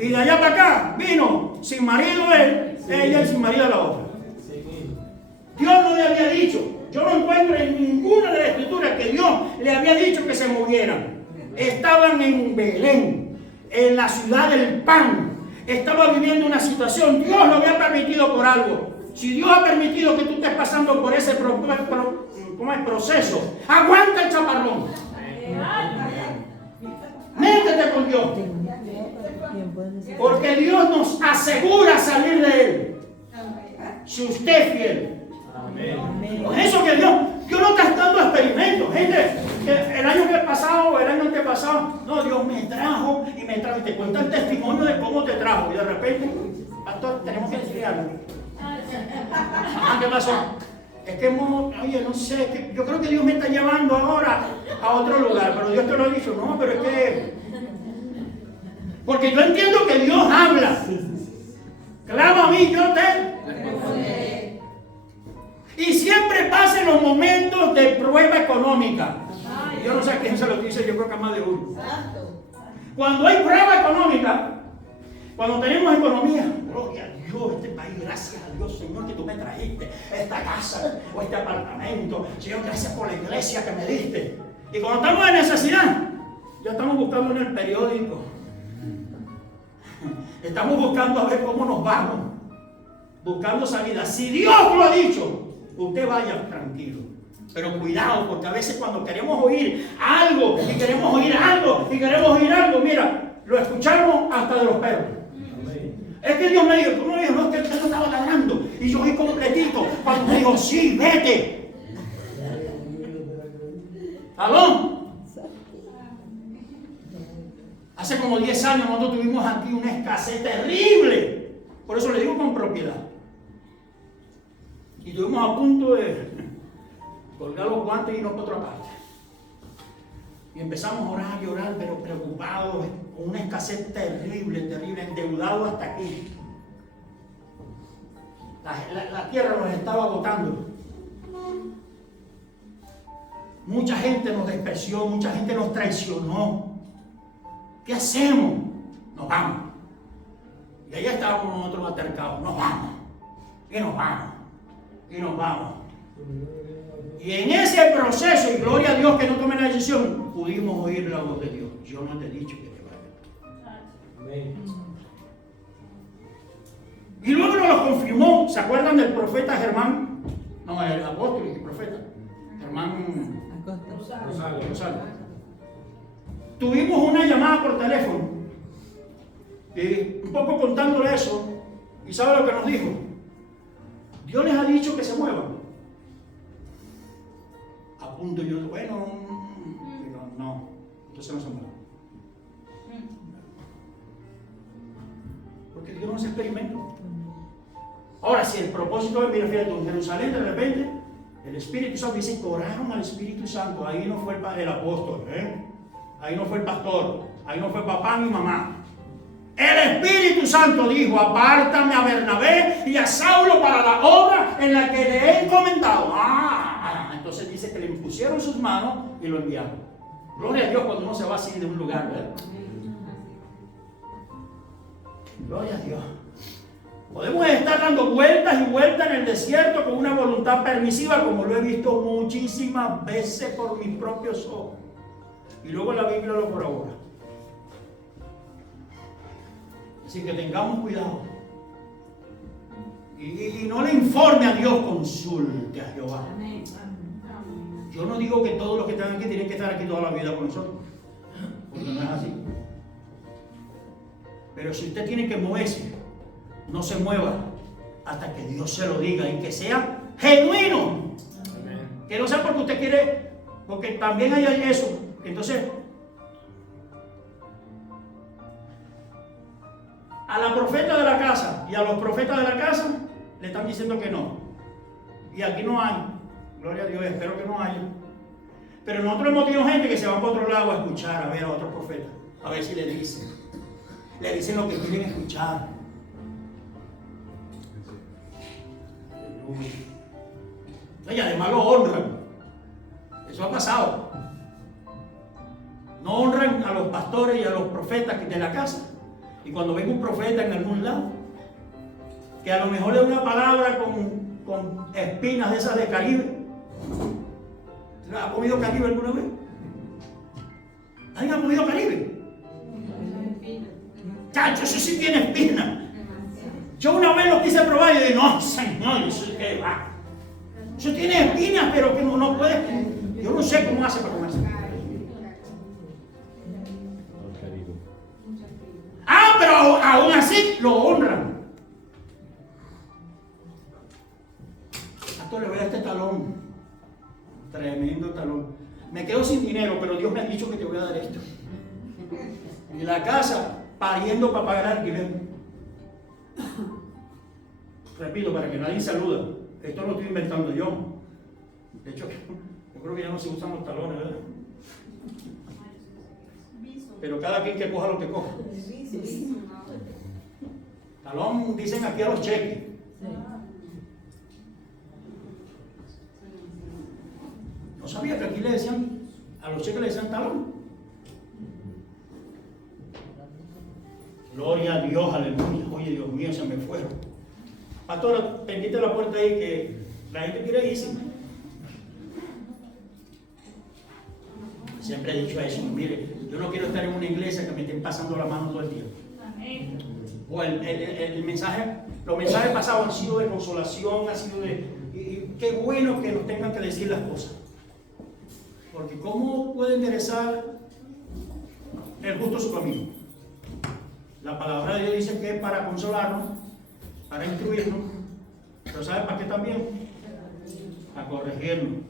Y de allá para acá vino sin marido él, ella y sin marido la otra. Dios no le había dicho, yo no encuentro en ninguna de las escrituras que Dios le había dicho que se movieran. Estaban en Belén, en la ciudad del pan. Estaba viviendo una situación, Dios lo había permitido por algo. Si Dios ha permitido que tú estés pasando por ese proceso, aguanta el chaparrón. Métete con Dios. Porque Dios nos asegura salir de él. Si usted es fiel. Por eso que Dios no está dando experimentos. Gente, que el año pasado o el año antepasado, no, Dios me trajo y me trajo. Y te cuenta el testimonio de cómo te trajo. Y de repente, pastor, tenemos que decir algo. ¿Qué pasó? Es que, oye, no sé, yo creo que Dios me está llevando ahora a otro lugar. Pero Dios te lo ha dicho, no, pero es que... Porque yo entiendo que Dios habla. Clama a mí, yo te... Y siempre pasa en los momentos de prueba económica. Yo no sé a quién se lo dice, yo creo que más de uno. Cuando hay prueba económica, cuando tenemos economía, gloria a Dios, este país, gracias a Dios, Señor, que tú me trajiste esta casa o este apartamento. Señor, gracias por la iglesia que me diste. Y cuando estamos en necesidad, ya estamos buscando en el periódico. Estamos buscando a ver cómo nos vamos. Buscando salida. Si Dios lo ha dicho, usted vaya tranquilo. Pero cuidado, porque a veces cuando queremos oír algo, y queremos oír algo, y queremos oír algo, mira, lo escuchamos hasta de los perros. Es que Dios me dijo, tú no me dijo, no, es que usted no estaba ladrando. Y yo oí completito. Cuando me dijo, sí, vete. ¿Aló? Hace como 10 años nosotros tuvimos aquí una escasez terrible. Por eso le digo con propiedad. Y estuvimos a punto de colgar los guantes y irnos para otra parte. Y empezamos a orar y orar, pero preocupados, con una escasez terrible, terrible, endeudados hasta aquí. La tierra nos estaba agotando. Mucha gente nos despreció, mucha gente nos traicionó. ¿Qué hacemos? Nos vamos. Y allá estábamos nosotros atercados. Nos vamos. Y nos vamos. Y nos vamos. Y en ese proceso, y gloria a Dios que no tome la decisión, pudimos oír la voz de Dios. Yo no te he dicho que te vayas. Amén. Y luego nos lo confirmó. ¿Se acuerdan del profeta Germán? No, el apóstol y el profeta. Germán Rosario. Tuvimos una llamada por teléfono. Y un poco contándole eso. ¿Y sabe lo que nos dijo? Dios les ha dicho que se muevan. A punto yo, bueno, no, entonces no se muevan. Porque Dios no hace experimentos. Ahora, si el propósito es, mira, fíjate, en Jerusalén de repente, el Espíritu Santo dice que oraron al Espíritu Santo. Ahí no fue el apóstol, ahí no fue el pastor, ahí no fue papá ni mamá. El Espíritu Santo dijo, apártame a Bernabé y a Saulo para la obra en la que le he encomendado. Entonces entonces dice que le impusieron sus manos y lo enviaron. Gloria a Dios cuando uno se va así de un lugar, ¿verdad? Gloria a Dios. Podemos estar dando vueltas y vueltas en el desierto con una voluntad permisiva, como lo he visto muchísimas veces por mis propios ojos. Y luego la Biblia lo corrobora. Así que tengamos cuidado. Y no le informe a Dios, consulte a Jehová. Yo no digo que todos los que están aquí tienen que estar aquí toda la vida con nosotros, porque no es así. Pero si usted tiene que moverse, no se mueva hasta que Dios se lo diga y que sea genuino. Que no sea porque usted quiere, porque también hay eso. Entonces, a la profeta de la casa y a los profetas de la casa le están diciendo que no. Y aquí no hay. Gloria a Dios, espero que no haya. Pero nosotros hemos tenido gente que se va para otro lado a escuchar, a ver a otros profetas, a ver si le dicen. Le dicen lo que quieren escuchar. Y además lo honran. Eso ha pasado. No honran a los pastores y a los profetas de la casa. Y cuando ven un profeta en algún lado, que a lo mejor es una palabra con espinas de esas de Caribe. ¿Ha comido Caribe alguna vez? ¿Alguien ha comido Caribe? Chacho, eso sí tiene espina. Yo una vez lo quise probar y dije, no, señor, eso es que va. Eso tiene espinas, pero que no puede. Yo no sé cómo hace para comerse. Ah, pero aún así lo honran. Esto le voy a este talón. Tremendo talón. Me quedo sin dinero, pero Dios me ha dicho que te voy a dar esto. Y la casa pariendo para pagar alquiler. Repito, para que nadie saluda. Esto lo estoy inventando yo. De hecho, yo creo que ya no se usan los talones, ¿verdad? Pero cada quien que coja lo que coja. Talón dicen aquí a los cheques. No sabía que aquí le decían, a los cheques le decían talón. Gloria a Dios, aleluya. Oye, Dios mío, se me fueron. Pastora, pendiente la puerta ahí que la gente quiere irse. Siempre he dicho eso. Mire, yo no quiero estar en una iglesia que me estén pasando la mano todo el tiempo. O el mensaje, los mensajes pasados han sido de consolación, han sido y qué bueno que nos tengan que decir las cosas. Porque ¿cómo puede enderezar el justo su camino? La palabra de Dios dice que es para consolarnos, para instruirnos, pero ¿sabe para qué también? Para corregirnos,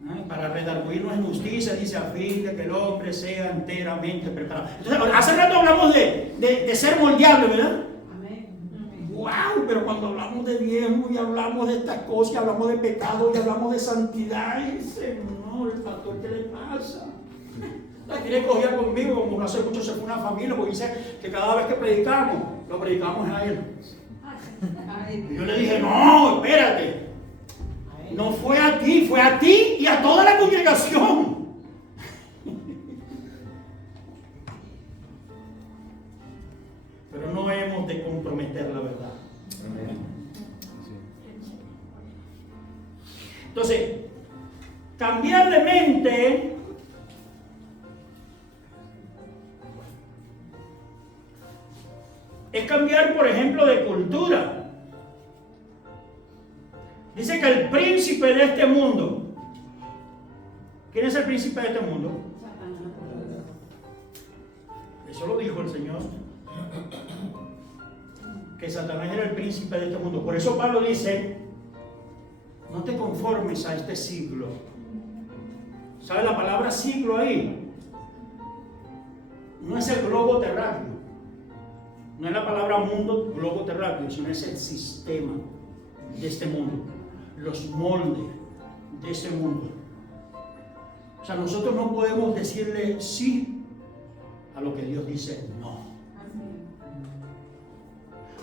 ¿no? Para redarguirnos en justicia, dice, a fin de que el hombre sea enteramente preparado. Entonces, hace rato hablamos de ser moldeable, ¿verdad? ¡Wow! Pero cuando hablamos de diezmo y hablamos de estas cosas, y hablamos de pecado y hablamos de santidad, ¡ay, Señor, el pastor, qué le pasa! La quiere coger conmigo, como hace mucho se fue una familia, porque dice que cada vez que predicamos, lo predicamos a él. Y yo le dije, no, espérate. No fue a ti, fue a ti y a toda la congregación. Pero no hemos de comprometer la verdad. Entonces, cambiar de mente es cambiar, por ejemplo, de cultura. Dice que el príncipe de este mundo, ¿quién es el príncipe de este mundo? Eso lo dijo el Señor, que Satanás era el príncipe de este mundo. Por eso Pablo dice, no te conformes a este siglo. ¿Sabe la palabra siglo ahí? No es el globo terráqueo. No es la palabra mundo, globo terráqueo, sino es el sistema de este mundo, los moldes de este mundo. O sea, nosotros no podemos decirle sí a lo que Dios dice no.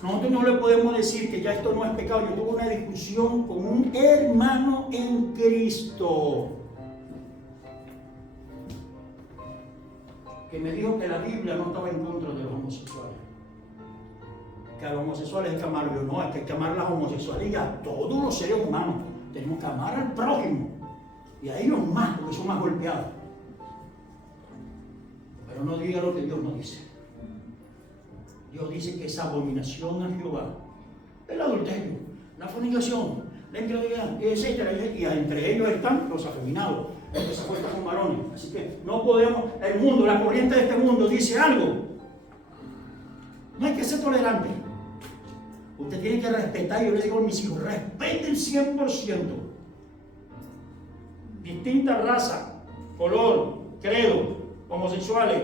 Nosotros no le podemos decir que ya esto no es pecado. Yo tuve una discusión con un hermano en Cristo que me dijo que la Biblia no estaba en contra de los homosexuales, que a los homosexuales hay que amarlos. Yo no, hay que amar a las homosexuales y a todos los seres humanos. Tenemos que amar al prójimo y a ellos más, porque son más golpeados. Pero no diga lo que Dios no dice. Dios dice que es abominación a Jehová el adulterio, la fornicación, la infidelidad, etcétera, y entre ellos están los afeminados, los que se acuestan con varones. Así que no podemos, el mundo, la corriente de este mundo dice algo. No hay que ser tolerante. Usted tiene que respetar. Yo le digo a mis hijos, respeten 100%. Distinta raza, color, credo, homosexuales,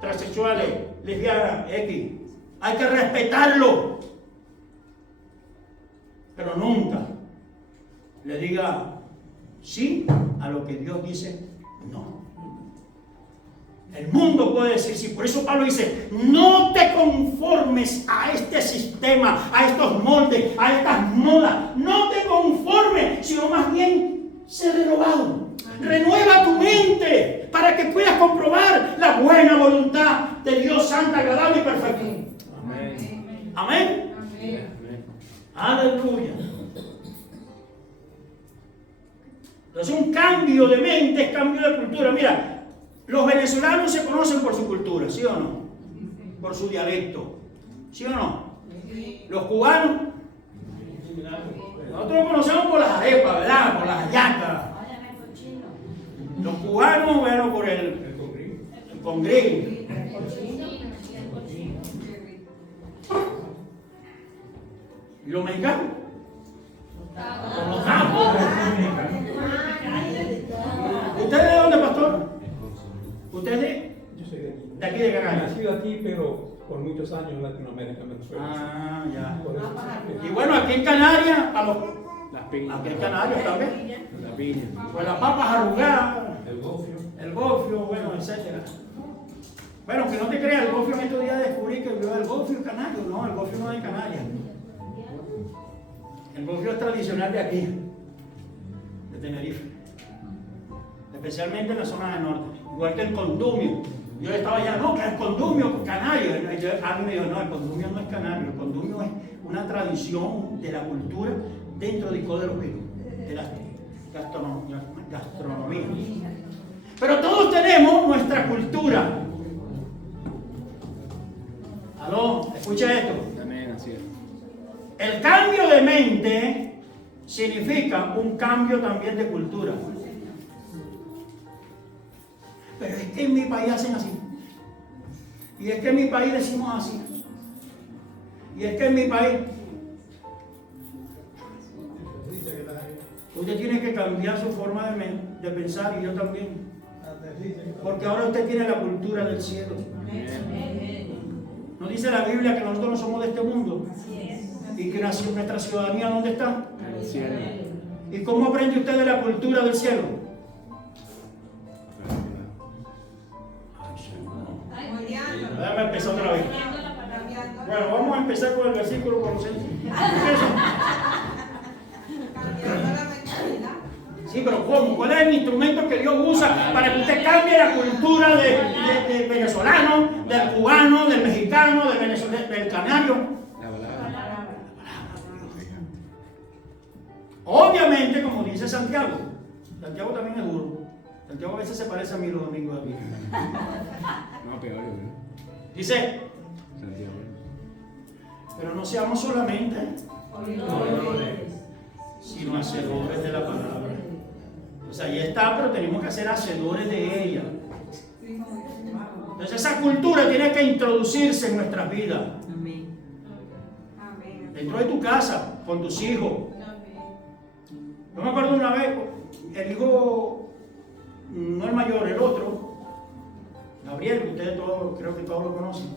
transexuales, lesbianas, X. Hay que respetarlo. Pero nunca le diga sí a lo que Dios dice no. El mundo puede decir sí. Por eso Pablo dice, no te conformes a este sistema, a estos moldes, a estas modas. No te conformes, sino más bien sé renovado. Renueva tu mente para que puedas comprobar la buena voluntad de Dios santa, agradable y perfecta. Amén. Amén. Amén. Aleluya. Entonces un cambio de mente es cambio de cultura. Mira, los venezolanos se conocen por su cultura, ¿sí o no? Por su dialecto, ¿sí o no? Los cubanos, nosotros los conocemos por las arepas, ¿verdad? Por las hallacas. Los cubanos, bueno, por el congrí. ¿Y los mexicanos? Por los tacos. ¿Usted de dónde, pastor? ¿Usted de? Yo soy de aquí. De aquí de Canarias. Nacido aquí, pero por muchos años en Latinoamérica, Venezuela. Ah, ya. Por eso, Y bueno, aquí en Canarias, Las piñas. aquí en Canarias también. La piña. Pues las papas arrugadas, El gofio. el gofio, bueno, etcétera. Bueno, que no te creas, el gofio en estos días descubrí que el gofio es canario. No, el gofio no es de Canarias. El gofio es tradicional de aquí, de Tenerife. Especialmente en la zona del norte. Igual que el condumio. Yo estaba allá, no, que el condumio canario. A mí me dijo, no, el condumio no es canario. El condumio es una tradición de la cultura dentro de Ico de los Pinos, de la gastronomía. Pero todos tenemos nuestra cultura. ¿Aló? Escucha esto. Amén, así es. El cambio de mente significa un cambio también de cultura. Pero es que en mi país hacen así. Y es que en mi país decimos así. Y es que en mi país. Usted tiene que cambiar su forma de pensar, y yo también. Porque ahora usted tiene la cultura del cielo. ¿No dice la Biblia que nosotros no somos de este mundo? Y que nuestra ciudadanía, ¿dónde está? En el cielo. ¿Y cómo aprende usted de la cultura del cielo? Déjame empezar otra vez. Bueno, vamos a empezar con el versículo Colosenses. Sí, pero ¿cómo? ¿Cuál es el instrumento que Dios usa para que usted cambie la cultura del venezolano, del cubano, del mexicano, del canario? La palabra. Obviamente, como dice Santiago. Santiago también es duro. Santiago a veces se parece a mí los domingos de aquí. No, peor, ¿no? Dice, Santiago. pero no seamos solamente sino hacedores de la palabra. O sea, ahí está, pero tenemos que ser hacedores de ella. Entonces esa cultura tiene que introducirse en nuestras vidas. Dentro de tu casa, con tus hijos. Yo me acuerdo una vez, el hijo, no el mayor, el otro, Gabriel, que ustedes todos, creo que todos lo conocen.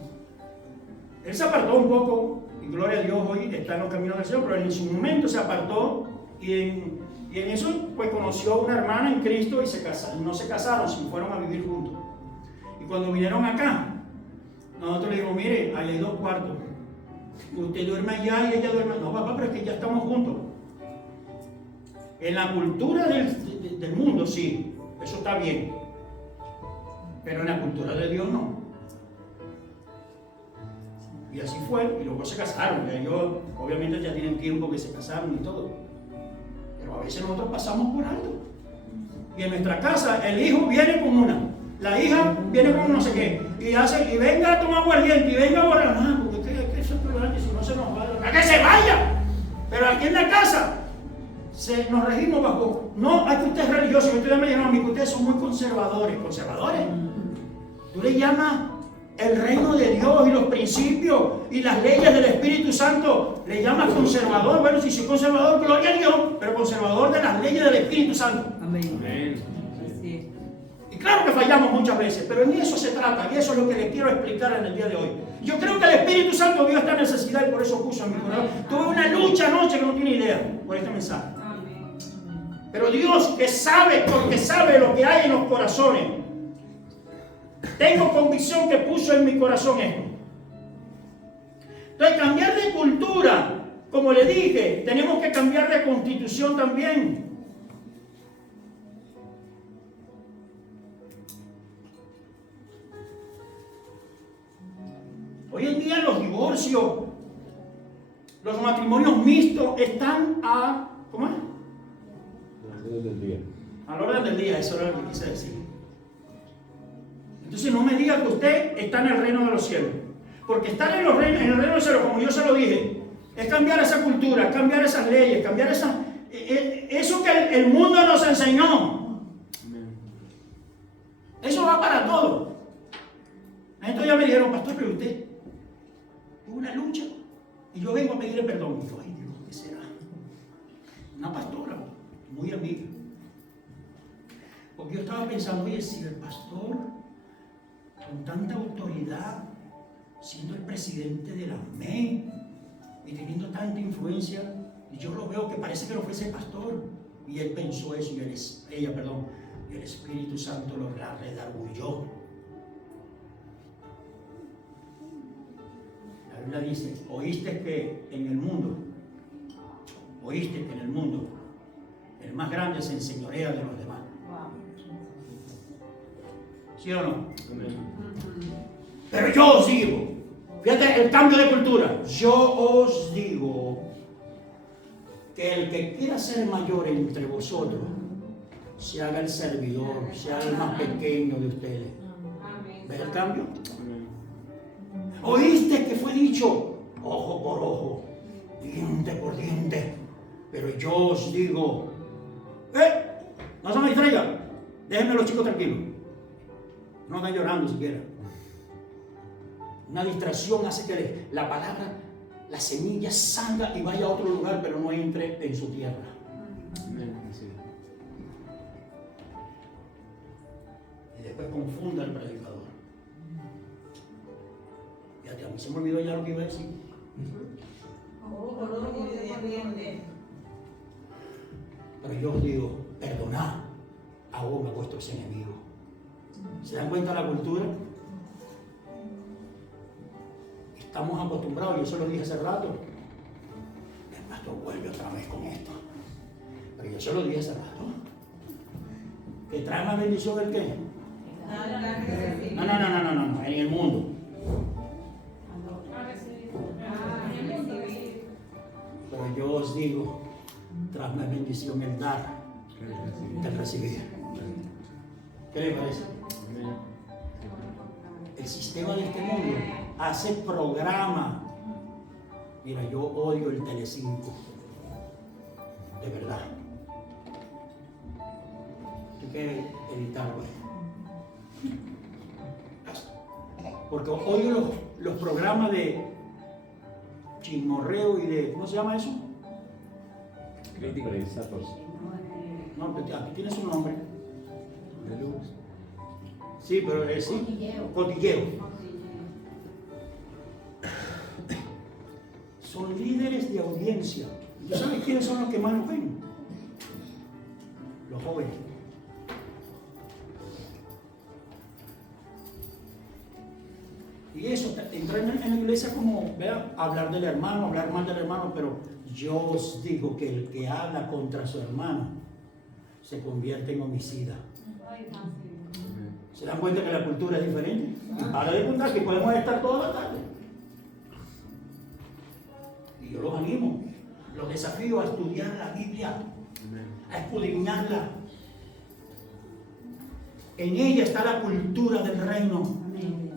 Él se apartó un poco, y gloria a Dios hoy está en los caminos del Señor, pero en su momento se apartó y en eso pues conoció a una hermana en Cristo y no se casaron, sino fueron a vivir juntos. Y cuando vinieron acá, nosotros le dijimos, mire, ahí hay 2 cuartos. Usted duerme allá y ella duerme. No, papá, pero es que ya estamos juntos. En la cultura del mundo, sí, eso está bien. Pero en la cultura de Dios no. Y así fue, y luego se casaron. Ellos, obviamente, ya tienen tiempo que se casaron y todo. Pero a veces nosotros pasamos por alto. Y en nuestra casa, el hijo viene con una, la hija viene con no sé qué. Y hace, y venga a tomar aguardiente, y venga a borrar. Ah, porque eso es problema, si no se nos va. ¡A que se vaya! Pero aquí en la casa, nos regimos bajo. No, hay que usted es religioso. Y ustedes me dijeron a mí que ustedes son muy conservadores. ¿Conservadores? Tú le llamas el reino de Dios y los principios y las leyes del Espíritu Santo, le llamas conservador. Bueno, si soy conservador, gloria a Dios, pero conservador de las leyes del Espíritu Santo. Amén. Amén. Sí. Y claro que fallamos muchas veces, pero en eso se trata, y eso es lo que les quiero explicar en el día de hoy. Yo creo que el Espíritu Santo vio esta necesidad y por eso puso en mi corazón. Tuve una lucha anoche que no tiene idea por este mensaje. Pero Dios, que sabe, porque sabe lo que hay en los corazones, tengo convicción que puso en mi corazón esto. Entonces, cambiar de cultura, como le dije, tenemos que cambiar de constitución también. Hoy en día los divorcios, los matrimonios mixtos están a... ¿Cómo es? A la orden del día, eso era lo que quise decir. Entonces no me diga que usted está en el reino de los cielos. Porque estar en el reino de los cielos, como yo se lo dije, es cambiar esa cultura, cambiar esas leyes, cambiar eso que el mundo nos enseñó. Eso va para todo. Entonces ya me dijeron, pastor, pero usted tuvo una lucha y yo vengo a pedirle perdón. Y yo, ay Dios, ¿qué será? Una pastora, muy amiga. Porque yo estaba pensando, oye, si el pastor, con tanta autoridad, siendo el presidente de la ME y teniendo tanta influencia, y yo lo veo que parece que no fuese pastor, y él pensó eso, y el Espíritu Santo lo redarguyó. La Biblia dice, oíste que en el mundo, el más grande se enseñorea de los demás. ¿Sí o no? Pero yo os digo, fíjate el cambio de cultura, yo os digo que el que quiera ser mayor entre vosotros, se haga el servidor, se haga el más pequeño de ustedes. ¿Ves el cambio? Oíste que fue dicho, ojo por ojo, diente por diente, pero yo os digo, no se me distraigan, déjenme los chicos tranquilos, no están llorando siquiera. Una distracción hace que la palabra, la semilla salga y vaya a otro lugar, pero no entre en su tierra. Y después confunda al predicador. Fíjate, a mí se me olvidó ya lo que iba a decir. Pero yo os digo, perdonad aún a vuestros enemigos. ¿Se dan cuenta de la cultura? Estamos acostumbrados, yo se lo dije hace rato. El pastor vuelve otra vez con esto. Pero yo se lo dije hace rato. ¿Que trae más bendición el qué? No, en el mundo. Pero yo os digo, trae más bendición el dar que el recibir. ¿Qué le parece? El sistema de este mundo hace programa. Mira, yo odio el Telecinco. De verdad. ¿Tú quieres editarlo? Porque odio los programas de chismorreo y de... ¿Cómo se llama eso? Crítica de Satos. No, aquí tiene su nombre. De luz. Sí, pero es sí. Cotilleo. Son líderes de audiencia. ¿Tú sabes quiénes son los que más nos ven? Los jóvenes. Y eso, entrar en la iglesia como, vea, hablar del hermano, hablar mal del hermano, pero yo os digo que el que habla contra su hermano se convierte en homicida. ¿Se dan cuenta que la cultura es diferente? Para de contar que podemos estar toda la tarde. Y yo los animo, los desafío a estudiar la Biblia, a escudriñarla. En ella está la cultura del reino. Amén.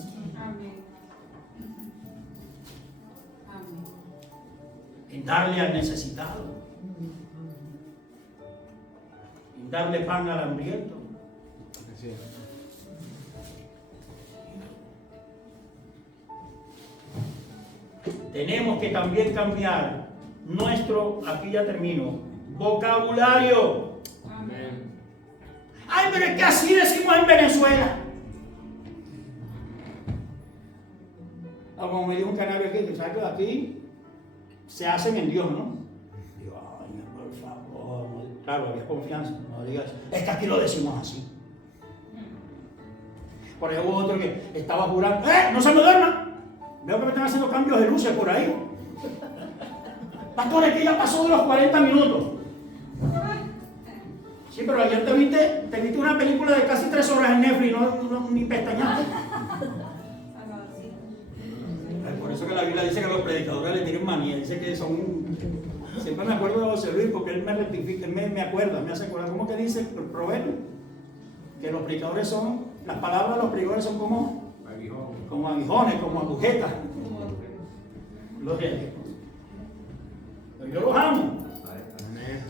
En darle al necesitado, en darle pan al hambriento. Tenemos que también cambiar nuestro, aquí ya termino, vocabulario. Amén. Ay, pero es que así decimos en Venezuela. Como me dijo un canario aquí, que sabe que aquí se hacen en Dios, ¿no? Digo, ay, por favor, no. Claro, había confianza, no digas, es que aquí lo decimos así. Por ahí hubo otro que estaba jurando, no se me duerma. Veo que me están haciendo cambios de luces por ahí. Pastor, es que ya pasó de los 40 minutos. Sí, pero ayer te viste una película de casi 3 horas en Netflix, ni pestañaste. Por eso que la Biblia dice que los predicadores le tienen manía, dice que son... Siempre me acuerdo de José Luis porque él me rectifica, él me acuerda, me hace acordar. ¿Cómo que dice el proverbio? Que los predicadores son, las palabras de los predicadores son como aguijones, como agujetas. Pero yo los amo.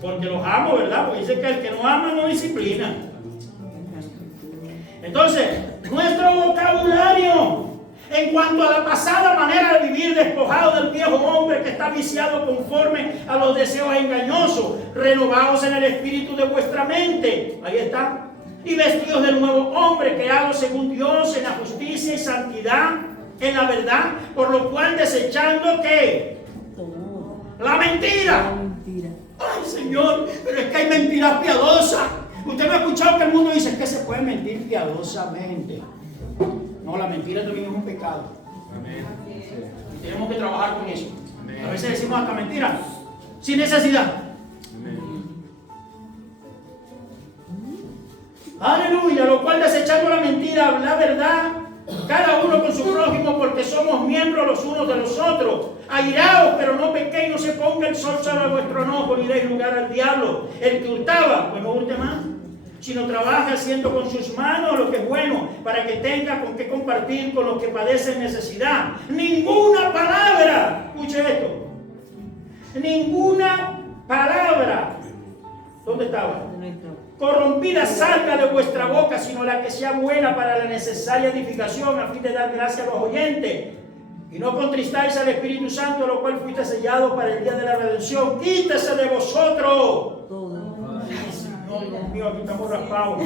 Porque los amo, ¿verdad? Porque dice que el que no ama no disciplina. Entonces, nuestro vocabulario en cuanto a la pasada manera de vivir, despojado del viejo hombre que está viciado conforme a los deseos engañosos, renovados en el espíritu de vuestra mente. Ahí está. Y vestidos del nuevo hombre, creado según Dios en la justicia y santidad, en la verdad, por lo cual desechando ¿qué? La mentira. Ay, Señor, pero es que hay mentiras piadosas. Usted me ha escuchado que el mundo dice que se puede mentir piadosamente. No, la mentira también es un pecado. Amén. Y tenemos que trabajar con eso. Amén. A veces decimos hasta mentiras sin necesidad. Amén. Aleluya, lo cual desechando la mentira, la verdad, cada uno con su prójimo, porque somos miembros los unos de los otros. Airaos, pero no pequéis, no se ponga el sol sobre vuestro enojo, ni deis lugar al diablo. El que hurtaba, pues no hurte más, sino trabaja haciendo con sus manos lo que es bueno, para que tenga con qué compartir con los que padecen necesidad. Ninguna palabra, escuche esto, ninguna palabra, ¿dónde estaba? Corrompida salga de vuestra boca, sino la que sea buena para la necesaria edificación, a fin de dar gracia a los oyentes. Y no contristáis al Espíritu Santo, lo cual fuiste sellado para el día de la redención. Quítese de vosotros. Ay, Señor, Dios mío, aquí estamos raspados.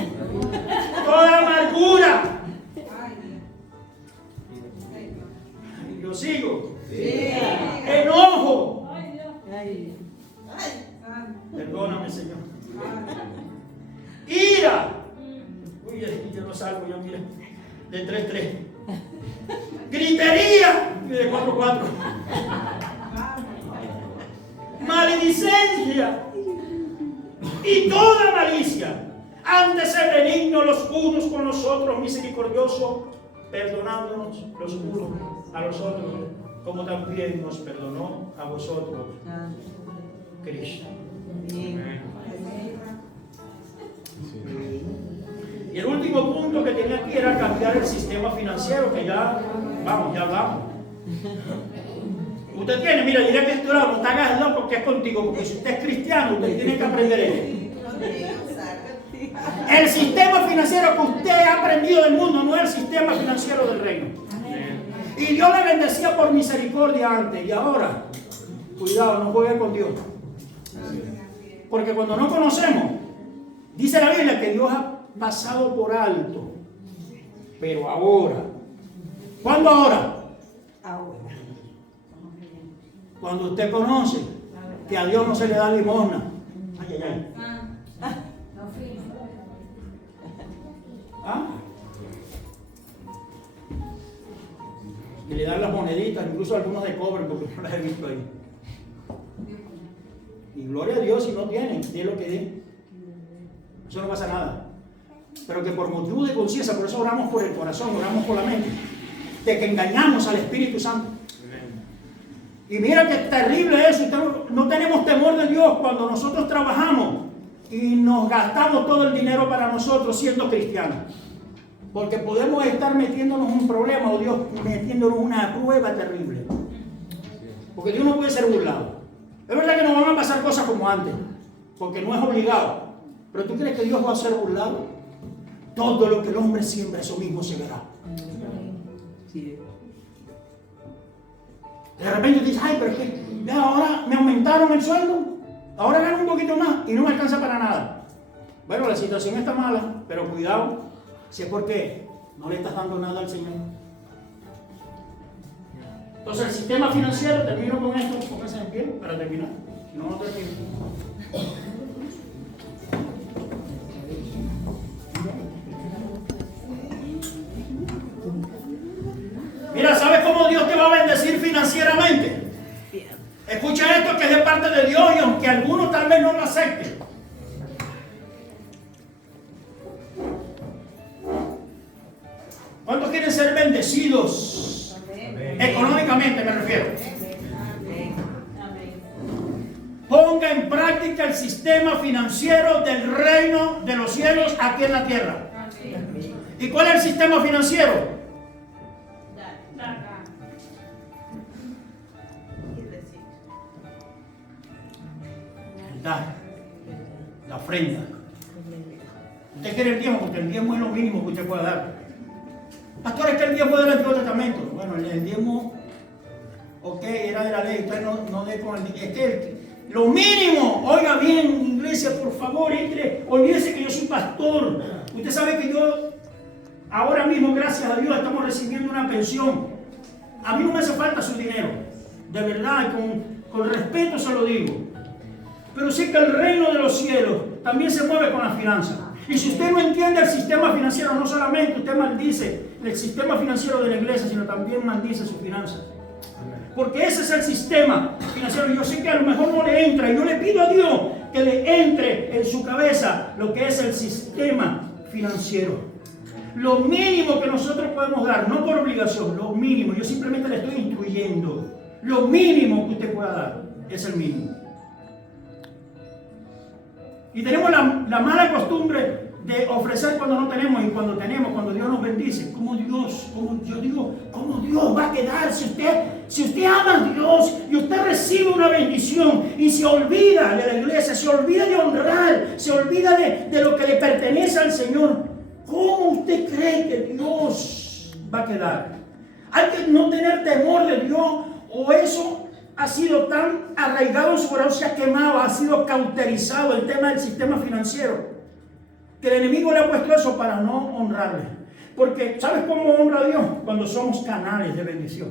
Toda amargura. Ay, yo sigo. Sí. Enojo. Perdóname, Señor. Ira. Uy, yo no salgo, yo mira. De 3-3. Gritería. De 4-4. Maledicencia. Y toda malicia. Antes ser benignos los unos con los otros, misericordiosos, perdonándonos los unos a los otros, como también nos perdonó a vosotros Cristo. Y el último punto que tenía aquí era cambiar el sistema financiero, que ya hablamos. Usted tiene, mira, diré que tú no te hagas loco que es contigo, porque si usted es cristiano, usted tiene que aprender esto. El sistema financiero que usted ha aprendido del mundo no es el sistema financiero del reino. Y Dios le bendecía por misericordia antes, y ahora, cuidado, no juegue con Dios. Porque cuando no conocemos, dice la Biblia que Dios ha pasado por alto. Pero ahora, ¿cuándo ahora? Ahora. Cuando usted conoce que a Dios no se le da limosna. Ay, ay, ay. ¿Ah? y le dan las moneditas, incluso algunos de cobre, porque no las he visto ahí. Y gloria a Dios si no tienen, di lo que di. Eso no pasa nada. Pero que por motivo de conciencia, por eso oramos por el corazón, oramos por la mente, de que engañamos al Espíritu Santo. Y mira que terrible eso. No tenemos temor de Dios cuando nosotros trabajamos y nos gastamos todo el dinero para nosotros siendo cristianos. Porque podemos estar metiéndonos en un problema o Dios metiéndonos en una prueba terrible. Porque Dios no puede ser burlado. Es verdad que no van a pasar cosas como antes, porque no es obligado. Pero ¿tú crees que Dios va a ser burlado? Todo lo que el hombre siembra, eso mismo se verá. De repente dices, ay, pero es que ya ahora me aumentaron el sueldo, ahora gano un poquito más y no me alcanza para nada. Bueno, la situación está mala, pero cuidado, si es porque no le estás dando nada al Señor. Entonces el sistema financiero, termino con esto, pónganse en pie para terminar, si no, no termino. Mira, ¿sabes cómo Dios te va a bendecir financieramente? Escucha esto que es de parte de Dios y aunque algunos tal vez no lo acepten. ¿Cuántos quieren ser bendecidos? Amén. Económicamente me refiero. Amén. Ponga en práctica el sistema financiero del reino de los cielos aquí en la tierra. Amén. ¿Y cuál es el sistema financiero? La ofrenda. Usted quiere el diezmo porque el diezmo es lo mínimo que usted puede dar. Pastor, es que el diezmo del Antiguo Testamento. Bueno, el diezmo, ok, era de la ley. Usted no dé con el diezmo. Es que lo mínimo, oiga bien, iglesia, por favor, entre, olvídese que yo soy pastor. Usted sabe que yo, ahora mismo, gracias a Dios, estamos recibiendo una pensión. A mí no me hace falta su dinero. De verdad, con respeto se lo digo. Pero sé que el reino de los cielos también se mueve con las finanzas. Y si usted no entiende el sistema financiero, no solamente usted maldice el sistema financiero de la iglesia, sino también maldice sus finanzas. Porque ese es el sistema financiero. Y yo sé que a lo mejor no le entra. Y yo le pido a Dios que le entre en su cabeza lo que es el sistema financiero. Lo mínimo que nosotros podemos dar, no por obligación, lo mínimo. Yo simplemente le estoy instruyendo. Lo mínimo que usted pueda dar es el mínimo. Y tenemos la mala costumbre de ofrecer cuando no tenemos y cuando tenemos, cuando Dios nos bendice. ¿Cómo Dios va a quedar si usted ama a Dios y usted recibe una bendición y se olvida de la iglesia, se olvida de honrar, se olvida de lo que le pertenece al Señor? ¿Cómo usted cree que Dios va a quedar? Hay que no tener temor de Dios, o eso ha sido tan arraigado en su corazón, se ha quemado, ha sido cauterizado el tema del sistema financiero, que el enemigo le ha puesto eso para no honrarle. Porque ¿sabes cómo honra a Dios? Cuando somos canales de bendición.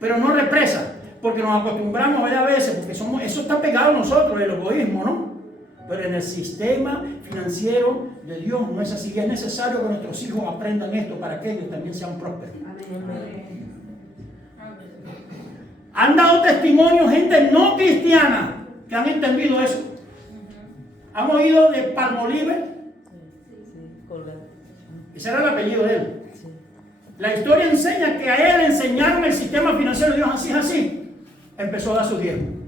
Pero no represa, porque nos acostumbramos a veces, porque eso está pegado a nosotros, el egoísmo, ¿no? Pero en el sistema financiero de Dios no es así. Es necesario que nuestros hijos aprendan esto para que ellos también sean prósperos. Han dado testimonio gente no cristiana que han entendido eso. ¿Han oído de Palmolive? Ese era el apellido de él. La historia enseña que a él enseñaron el sistema financiero de Dios así. Empezó a dar su diezmo.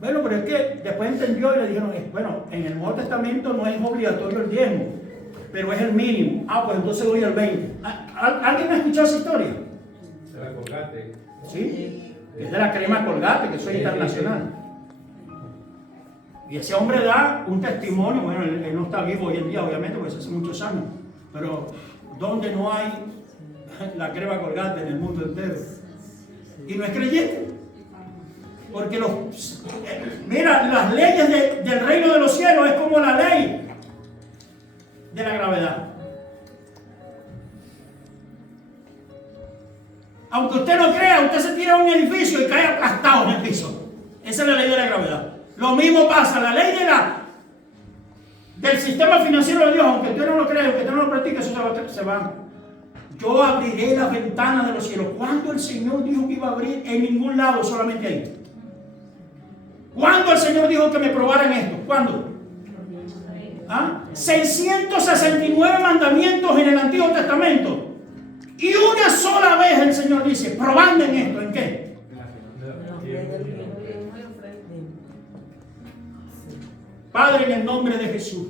Bueno, pero es que después entendió y le dijeron, bueno, en el Nuevo Testamento no es obligatorio el diezmo, pero es el mínimo. Pues entonces doy el 20. ¿Alguien ha escuchado esa historia? De la Colgate. ¿Sí? Es de la crema Colgate, que soy internacional. Y ese hombre da un testimonio. Bueno, él no está vivo hoy en día, obviamente, porque hace muchos años. Pero donde no hay la crema Colgate en el mundo entero. Y no es creyente. Porque mira, las leyes del reino de los cielos es como la ley de la gravedad. Aunque usted no crea, usted se tira a un edificio y cae aplastado en el piso. Esa es la ley de la gravedad. Lo mismo pasa, la ley del sistema financiero de Dios, aunque usted no lo crea, aunque usted no lo practique, eso se va Yo abriré las ventanas de los cielos. ¿Cuándo el Señor dijo que iba a abrir? En ningún lado, solamente ahí. ¿Cuándo el Señor dijo que me probaran esto? ¿Cuándo? 669 mandamientos en el Antiguo Testamento. Y una sola vez el Señor dice, probando en esto. ¿En qué? Padre, en el nombre de Jesús.